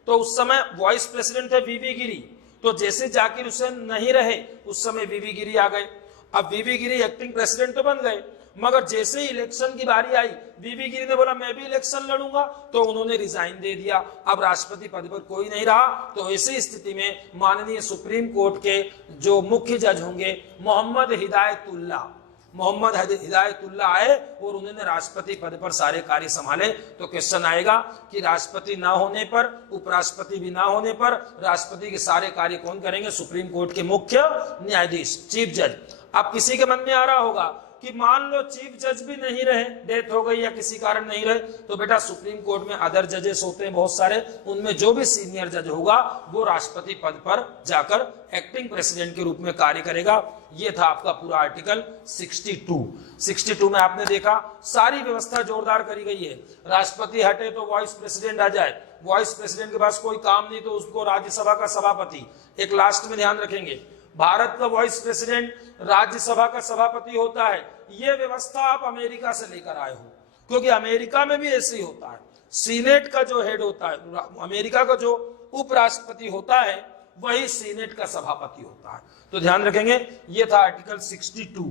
तो उस समय वाइस प्रेसिडेंट थे वीवी गिरी। तो जैसे जाकिर हुसैन नहीं रहे उस समय वीवी गिरी आ गए। अब वीवी गिरी एक्टिंग प्रेसिडेंट तो बन गए, मगर जैसे ही इलेक्शन की बारी आई वीवी गिरी ने बोला मैं भी इलेक्शन लड़ूंगा, तो उन्होंने रिजाइन दे दिया। अब राष्ट्रपति पद पर कोई नहीं रहा। तो ऐसी स्थिति में माननीय सुप्रीम कोर्ट के जो मुख्य जज होंगे मोहम्मद हिदायतुल्लाह आए और उन्होंने राष्ट्रपति पद पर सारे कार्य संभाले। तो क्वेश्चन आएगा कि राष्ट्रपति ना होने पर, उपराष्ट्रपति भी ना होने पर राष्ट्रपति के सारे कार्य कौन करेंगे, सुप्रीम कोर्ट के मुख्य न्यायाधीश, चीफ जज। अब किसी के मन में आ रहा होगा कि मान लो चीफ जज भी नहीं रहे, डेथ हो गई या किसी कारण नहीं रहे, तो बेटा सुप्रीम कोर्ट में अदर जजेस होते हैं बहुत सारे, उनमें जो भी सीनियर जज होगा वो राष्ट्रपति पद पर जाकर एक्टिंग प्रेसिडेंट के रूप में कार्य करेगा। ये था आपका पूरा आर्टिकल 62 में आपने देखा सारी व्यवस्था जोरदार करी गई है। राष्ट्रपति हटे तो वाइस प्रेसिडेंट आ जाए, वाइस प्रेसिडेंट के पास कोई काम नहीं तो उसको राज्यसभा का सभापति। एक लास्ट में ध्यान रखेंगे, भारत का वाइस प्रेसिडेंट राज्यसभा का सभापति होता है। यह व्यवस्था आप अमेरिका से लेकर आए हो, क्योंकि अमेरिका में भी ऐसे ही होता है। सीनेट का जो हेड होता है, अमेरिका का जो उपराष्ट्रपति होता है, वही सीनेट का सभापति होता है। तो ध्यान रखेंगे, ये था आर्टिकल 62।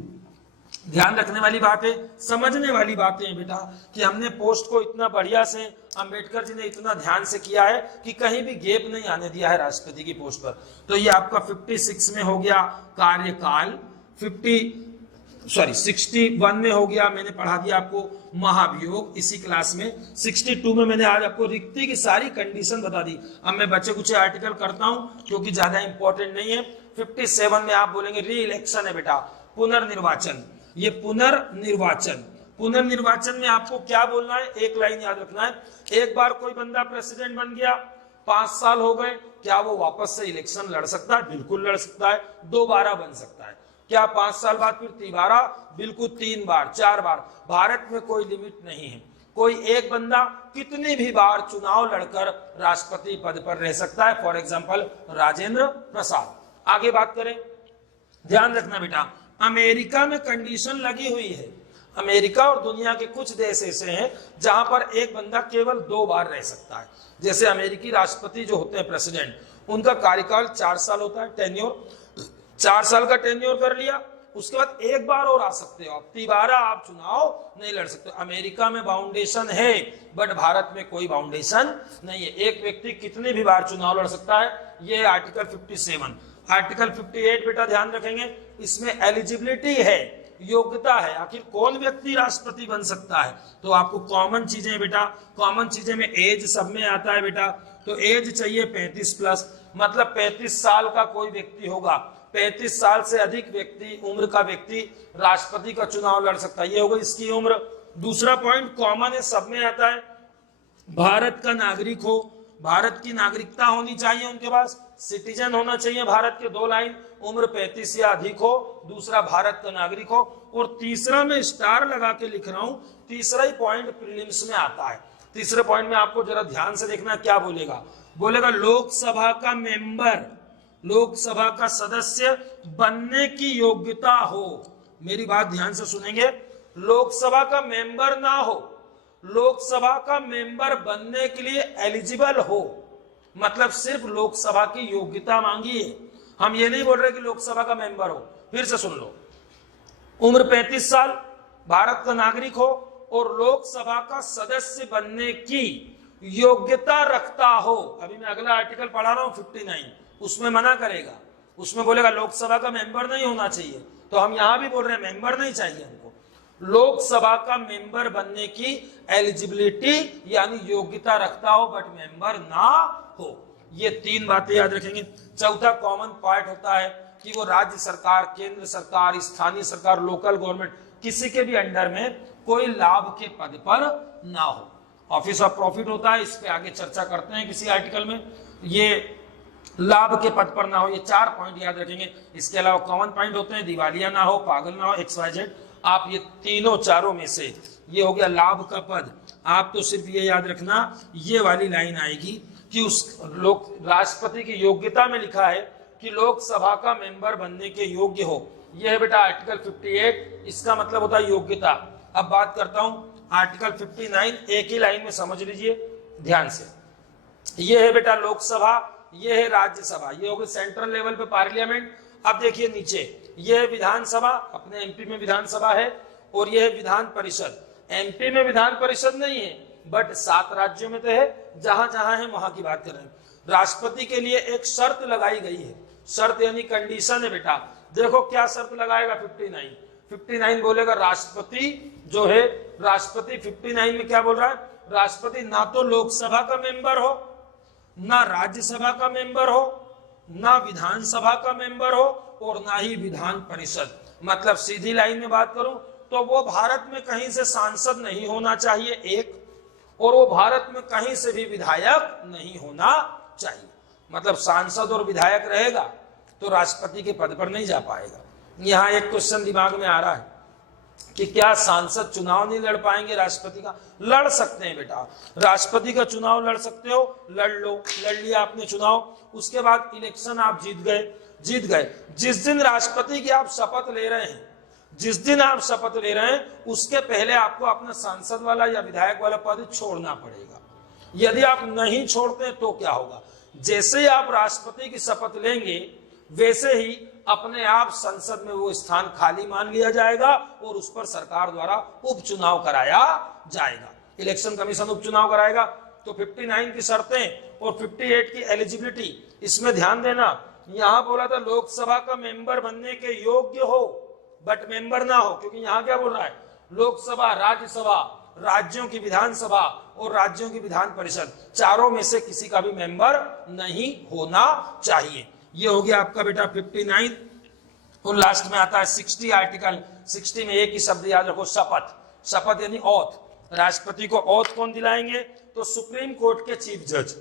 ध्यान रखने वाली बात है, समझने वाली बातें हैं बेटा, कि हमने पोस्ट को इतना बढ़िया से अंबेडकर जी ने इतना ध्यान से किया है कि कहीं भी गैप नहीं आने दिया है राष्ट्रपति की पोस्ट पर। तो ये आपका 56 में हो गया कार्यकाल, 61 में हो गया, मैंने पढ़ा दिया आपको महाभियोग इसी क्लास में। 62 में मैंने आज आपको रिक्ति की सारी कंडीशन बता दी। अब मैं बच्चे कुछ आर्टिकल करता हूं क्योंकि ज्यादा इंपॉर्टेंट नहीं है। 57 में आप बोलेंगे री इलेक्शन है बेटा, पुनर्निर्वाचन। ये पुनर्निर्वाचन में आपको क्या बोलना है, एक लाइन याद रखना है। एक बार कोई बंदा प्रेसिडेंट बन गया, 5 साल हो गए, क्या वो वापस से इलेक्शन लड़ सकता है? बिल्कुल लड़ सकता है। दोबारा बन सकता है। क्या 5 साल बाद फिर दोबारा? बिल्कुल 3 बार 4 बार। भारत में कोई लिमिट नहीं है, कोई एक बंदा कितनी भी बार चुनाव लड़कर राष्ट्रपति पद पर रह सकता है। For example Rajendra Prasad. आगे बात करें, ध्यान रखना बेटा, अमेरिका में कंडीशन लगी हुई है। अमेरिका और दुनिया के कुछ देश ऐसे हैं जहां पर एक बंदा केवल 2 बार रह सकता है। जैसे अमेरिकी राष्ट्रपति जो होते हैं प्रेसिडेंट, उनका कार्यकाल 4 साल होता है, टेन्योर। 4 साल का टेन्योर कर लिया, उसके बाद एक बार और आ सकते हो, अब दोबारा आप चुनाव नहीं लड़ सकते। अमेरिका में बाउंडेशन है, बट भारत में कोई बाउंडेशन नहीं है। एक व्यक्ति कितनी भी बार चुनाव लड़ सकता है। ये आर्टिकल 57। आर्टिकल 58 बेटा ध्यान रखेंगे, इसमें एलिजिबिलिटी है, योग्यता है। आखिर कौन व्यक्ति राष्ट्रपति बन सकता है? तो आपको कॉमन चीजें बेटा, कॉमन चीजें में एज सब में आता है बेटा। तो एज चाहिए 35+, मतलब 35 साल का कोई व्यक्ति होगा, 35 साल से अधिक व्यक्ति उम्र का व्यक्ति राष्ट्रपति का चुनाव लड़ सकता है। ये होगा इसकी उम्र। दूसरा पॉइंट कॉमन है, सब में आता है, भारत का नागरिक हो, भारत की नागरिकता होनी चाहिए उनके पास, सिटीजन होना चाहिए भारत के। 2 लाइन, उम्र 35 या अधिक हो, दूसरा भारत का नागरिक हो, और तीसरा मैं स्टार लगा के लिख रहा हूं, तीसरा ही पॉइंट प्रीलिम्स में आता है। तीसरे पॉइंट में आपको जरा ध्यान से देखना क्या बोलेगा। बोलेगा लोकसभा का मेंबर, लोकसभा का सदस्य बनने की योग्यता हो। मेरी बात ध्यान से सुनेंगे, लोकसभा का मेंबर ना हो, लोकसभा का मेंबर बनने के लिए एलिजिबल हो, मतलब सिर्फ लोकसभा की योग्यता मांगी है। हम ये नहीं बोल रहे कि लोकसभा का मेंबर हो। फिर से सुन लो, उम्र 35 साल, भारत का नागरिक हो और लोकसभा का सदस्य बनने की योग्यता रखता हो। अभी मैं अगला आर्टिकल पढ़ा रहा हूं 59, उसमें मना करेगा, उसमें बोलेगा लोकसभा का मेंबर नहीं होना चाहिए। तो हम यहां भी बोल रहे हैं मेंबर नहीं चाहिए हमको, लोकसभा का मेंबर बनने की एलिजिबिलिटी यानी योग्यता रखता हो, बट मेंबर ना हो। ये 3 बातें याद रखेंगे। चौथा कॉमन पार्ट होता है कि वो राज्य सरकार, केंद्र सरकार, स्थानीय सरकार, लोकल गवर्नमेंट, किसी के भी अंडर में कोई लाभ के पद पर ना हो। ऑफिस ऑफ प्रॉफिट होता है, इस पे आगे चर्चा करते हैं किसी आर्टिकल में। ये लाभ के पद पर ना हो, ये 4 पॉइंट याद रखेंगे। इसके अलावा कॉमन पॉइंट होते हैं, दिवालिया ना हो, पागल ना हो, XYZ। आप ये तीनों चारों में से, ये हो गया लाभ का पद। आप तो सिर्फ ये याद रखना, ये वाली लाइन आएगी कि उस राष्ट्रपति की योग्यता में लिखा है कि लोकसभा का मेंबर बनने के योग्य हो। यह है बेटा आर्टिकल 58, इसका मतलब होता है योग्यता। अब बात करता हूं आर्टिकल 59, एक ही लाइन में समझ लीजिए ध्यान से। यह है बेटा लोकसभा, यह है राज्यसभा, ये होगी सेंट्रल लेवल पे पार्लियामेंट। अब देखिए नीचे, यह है विधानसभा, अपने एमपी में विधानसभा है, और यह है विधान परिषद। एमपी में विधान परिषद नहीं है, बट 7 राज्यों में तो है, जहां जहां है वहां की बात कर रहे हैं। राष्ट्रपति के लिए एक शर्त लगाई गई है, शर्त यानी कंडीशन है बेटा। देखो क्या शर्त लगाएगा 59 बोलेगा राष्ट्रपति जो है, राष्ट्रपति 59 में क्या बोल रहा है, राष्ट्रपति ना तो लोकसभा का मेंबर हो, ना राज्यसभा का मेंबर हो, ना विधानसभा का मेंबर हो, और ना ही विधान परिषद। मतलब सीधी लाइन में बात करूं तो वो भारत में कहीं से सांसद नहीं होना चाहिए एक, और वो भारत में कहीं से भी विधायक नहीं होना चाहिए। मतलब सांसद और विधायक रहेगा तो राष्ट्रपति के पद पर नहीं जा पाएगा। यहां एक क्वेश्चन दिमाग में आ रहा है कि क्या सांसद चुनाव नहीं लड़ पाएंगे राष्ट्रपति का? लड़ सकते हैं बेटा, राष्ट्रपति का चुनाव लड़ सकते हो, लड़ लो, लड़ लिया आपने चुनाव, उसके बाद इलेक्शन आप जीत गए। जिस दिन राष्ट्रपति की आप शपथ ले रहे हैं, जिस दिन आप शपथ ले रहे हैं उसके पहले आपको अपना सांसद वाला या विधायक वाला पद छोड़ना पड़ेगा। यदि आप नहीं छोड़ते तो क्या होगा, जैसे ही आप राष्ट्रपति की शपथ लेंगे वैसे ही अपने आप संसद में वो स्थान खाली मान लिया जाएगा और उस पर सरकार द्वारा उपचुनाव कराया जाएगा। इलेक्शन कमीशन उपचुनाव कराएगा। तो 59 की शर्तें और 58 की एलिजिबिलिटी, इसमें ध्यान देना। यहां बोला था लोकसभा का मेंबर बनने के योग्य हो बट मेंबर ना हो, क्योंकि यहां क्या बोल रहा है, लोकसभा, राज्यसभा, राज्यों की विधानसभा और राज्यों की विधान परिषद, चारों में से किसी का भी मेंबर नहीं होना चाहिए। ये हो गया आपका बेटा 59। और लास्ट में आता है 60 आर्टिकल। 60 में एक ही शब्द याद रखो, शपथ। शपथ यानी ओथ। राष्ट्रपति को ओथ कौन दिलाएंगे, तो सुप्रीम कोर्ट के चीफ जज,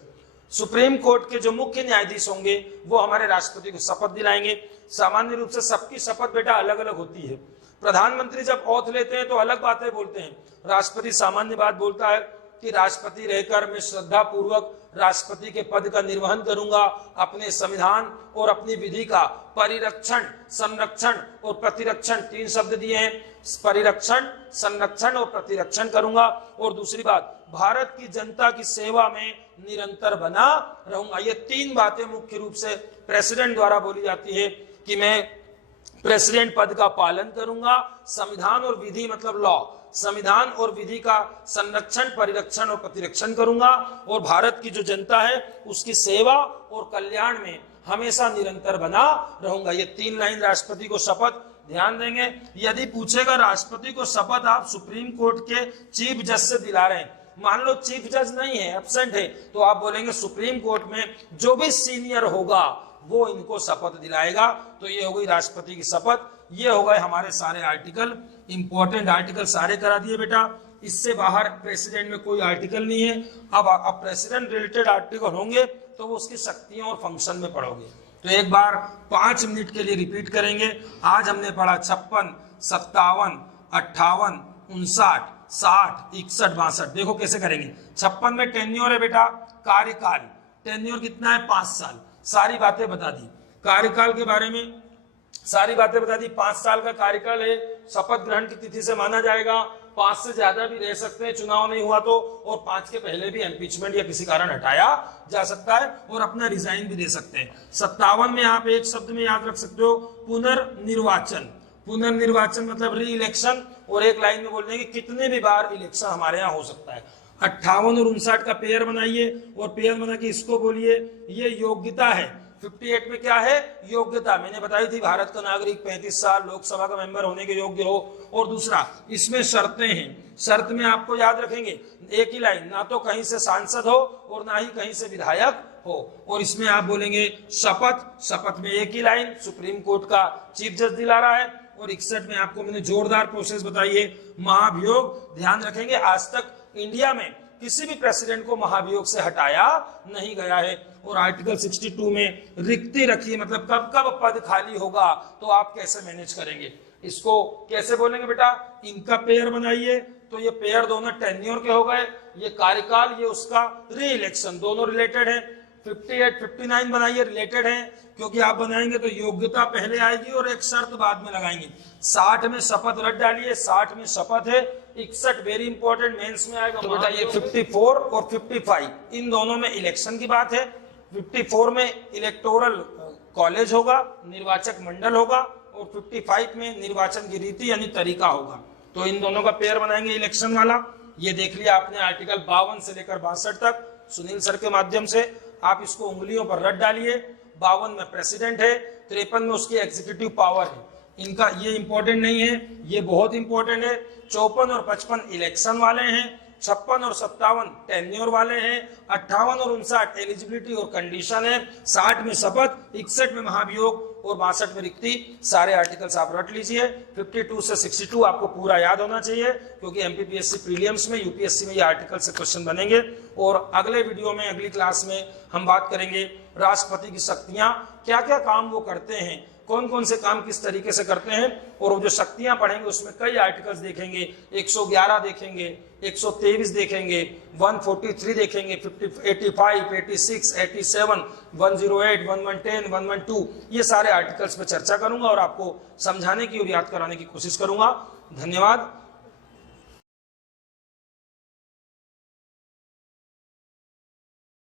सुप्रीम कोर्ट के जो मुख्य न्यायाधीश होंगे वो हमारे राष्ट्रपति को शपथ दिलाएंगे। सामान्य रूप से सबकी शपथ बेटा अलग अलग होती है। प्रधानमंत्री जब ओथ लेते हैं तो अलग बातें बोलते हैं, राष्ट्रपति सामान्य बात बोलता है कि राष्ट्रपति रहकर मैं श्रद्धा पूर्वक राष्ट्रपति के पद का निर्वहन करूंगा, अपने संविधान और अपनी विधि का परिरक्षण, संरक्षण और प्रतिरक्षण, 3 शब्द दिए हैं, परिरक्षण, संरक्षण और प्रतिरक्षण करूंगा। और दूसरी बात, भारत की जनता की सेवा में निरंतर बना रहूंगा। ये 3 बातें मुख्य रूप से प्रेसिडेंट द्वारा बोली जाती है कि मैं प्रेसिडेंट पद का पालन करूंगा, संविधान और विधि मतलब लॉ, संविधान और विधि का संरक्षण, परिरक्षण और प्रतिरक्षण करूंगा और भारत की जो जनता है उसकी सेवा और कल्याण में हमेशा निरंतर बना रहूंगा। ये 3 लाइन राष्ट्रपति को शपथ ध्यान देंगे। यदि पूछेगा राष्ट्रपति को शपथ आप सुप्रीम कोर्ट के चीफ जज से दिला रहे हैं, मान लो चीफ जज नहीं है, एब्सेंट है, तो आप बोलेंगे सुप्रीम कोर्ट में जो भी सीनियर होगा वो इनको शपथ दिलाएगा। तो ये हो गई राष्ट्रपति की शपथ। ये हो गए हमारे सारे आर्टिकल, इंपॉर्टेंट आर्टिकल सारे करा दिए बेटा। इससे बाहर प्रेसिडेंट में कोई आर्टिकल नहीं है। अब प्रेसिडेंट रिलेटेड आर्टिकल होंगे तो वो उसकी शक्तियों और फंक्शन में पढ़ोगे। तो एक बार 5 मिनट के लिए रिपीट करेंगे। आज हमने पढ़ा 56, 57, 58, 59, 60, 61, 62। देखो कैसे करेंगे। 56 में टेन्योर है बेटा, कार्यकाल। टेन्योर कितना है, 5 साल। सारी बातें बता दी कार्यकाल के बारे में, सारी बातें बता दी। 5 साल का कार्यकाल है, शपथ ग्रहण की तिथि से माना जाएगा। 5 से ज्यादा भी रह सकते हैं चुनाव नहीं हुआ तो, और 5 के पहले भी इम्पीचमेंट या किसी कारण हटाया जा सकता है और अपना रिजाइन भी दे सकते हैं। 57 में आप एक शब्द में याद रख सकते हो, पुनर्निर्वाचन। पुनर्निर्वाचन मतलब री इलेक्शन, और एक लाइन में बोल देंगे कितने भी बार इलेक्शन हमारे यहाँ हो सकता है। 58 और 59 का पेयर बनाइए और पेयर बना के इसको बोलिए ये योग्यता है। 58 में क्या है, योग्यता। मैंने बताई थी भारत का नागरिक 35 साल लोकसभा का मेंबर होने के योग्य हो। और दूसरा इसमें शर्तें हैं। शर्त में आपको याद रखेंगे एक ही लाइन, ना तो कहीं से सांसद हो और ना ही कहीं से विधायक हो। और इसमें आप बोलेंगे शपथ। शपथ में एक ही लाइन, सुप्रीम कोर्ट का चीफ जज दिला रहा है। और 61 में आपको मैंने जोरदार प्रोसेस बताई है, महाभियोग। ध्यान रखेंगे आज तक इंडिया में किसी भी प्रेसिडेंट को महाभियोग से हटाया नहीं गया है। और आर्टिकल 62 में रिक्ति रखिए, मतलब कब कब पद खाली होगा तो आप कैसे मैनेज करेंगे, इसको कैसे बोलेंगे बेटा। इनका पेयर बनाइए, तो ये पेयर दोनों टेन्योर के हो गए, ये कार्यकाल, ये उसका री इलेक्शन, दोनों रिलेटेड है। 58, 59 बनाइए, रिलेटेड है, क्योंकि आप बनाएंगे तो योग्यता पहले आएगी और एक शर्त बाद में लगाएंगे। 60 में शपथ रट डालिए, 60 में शपथ है। 61 वेरी इंपॉर्टेंट, मेंस में आएगा। तो बेटा ये 54 और 55 इन दोनों में इलेक्शन की बात है। 54 में इलेक्टोरल कॉलेज होगा, निर्वाचक मंडल होगा, और 55 में निर्वाचन की रीति यानी तरीका होगा। तो इन दोनों का पेयर बनाएंगे इलेक्शन वाला। ये देख लिया आपने आर्टिकल 52 से लेकर 62 तक सुनील सर के माध्यम से। आप इसको उंगलियों पर रट डालिए। 52 में प्रेसिडेंट है, 53 में उसकी एग्जीक्यूटिव पावर है। इनका ये इंपॉर्टेंट नहीं है, ये बहुत इंपॉर्टेंट है। 54 और 55 इलेक्शन वाले हैं। 56 और 57 टेन्योर वाले हैं। 58 और 59 एलिजिबिलिटी और कंडीशन है। 60 में शपथ, 61 में महाभियोग और 62 में रिक्ति। सारे आर्टिकल्स आप रट लीजिए। 52 से 62 आपको पूरा याद होना चाहिए, क्योंकि एमपीपीएससी प्रीलिम्स में, यूपीएससी में ये आर्टिकल से क्वेश्चन बनेंगे। और अगले वीडियो में, अगली क्लास में हम बात करेंगे राष्ट्रपति की शक्तियां, क्या क्या काम वो करते हैं, कौन कौन से काम किस तरीके से करते हैं, और वो जो शक्तियां पढ़ेंगे उसमें कई आर्टिकल्स देखेंगे, 111 देखेंगे, 123 देखेंगे, 143 देखेंगे, 85, 86, 87, 108, 1110, 112, ये सारे आर्टिकल्स पे चर्चा करूंगा और आपको समझाने की और याद कराने की कोशिश करूंगा। धन्यवाद।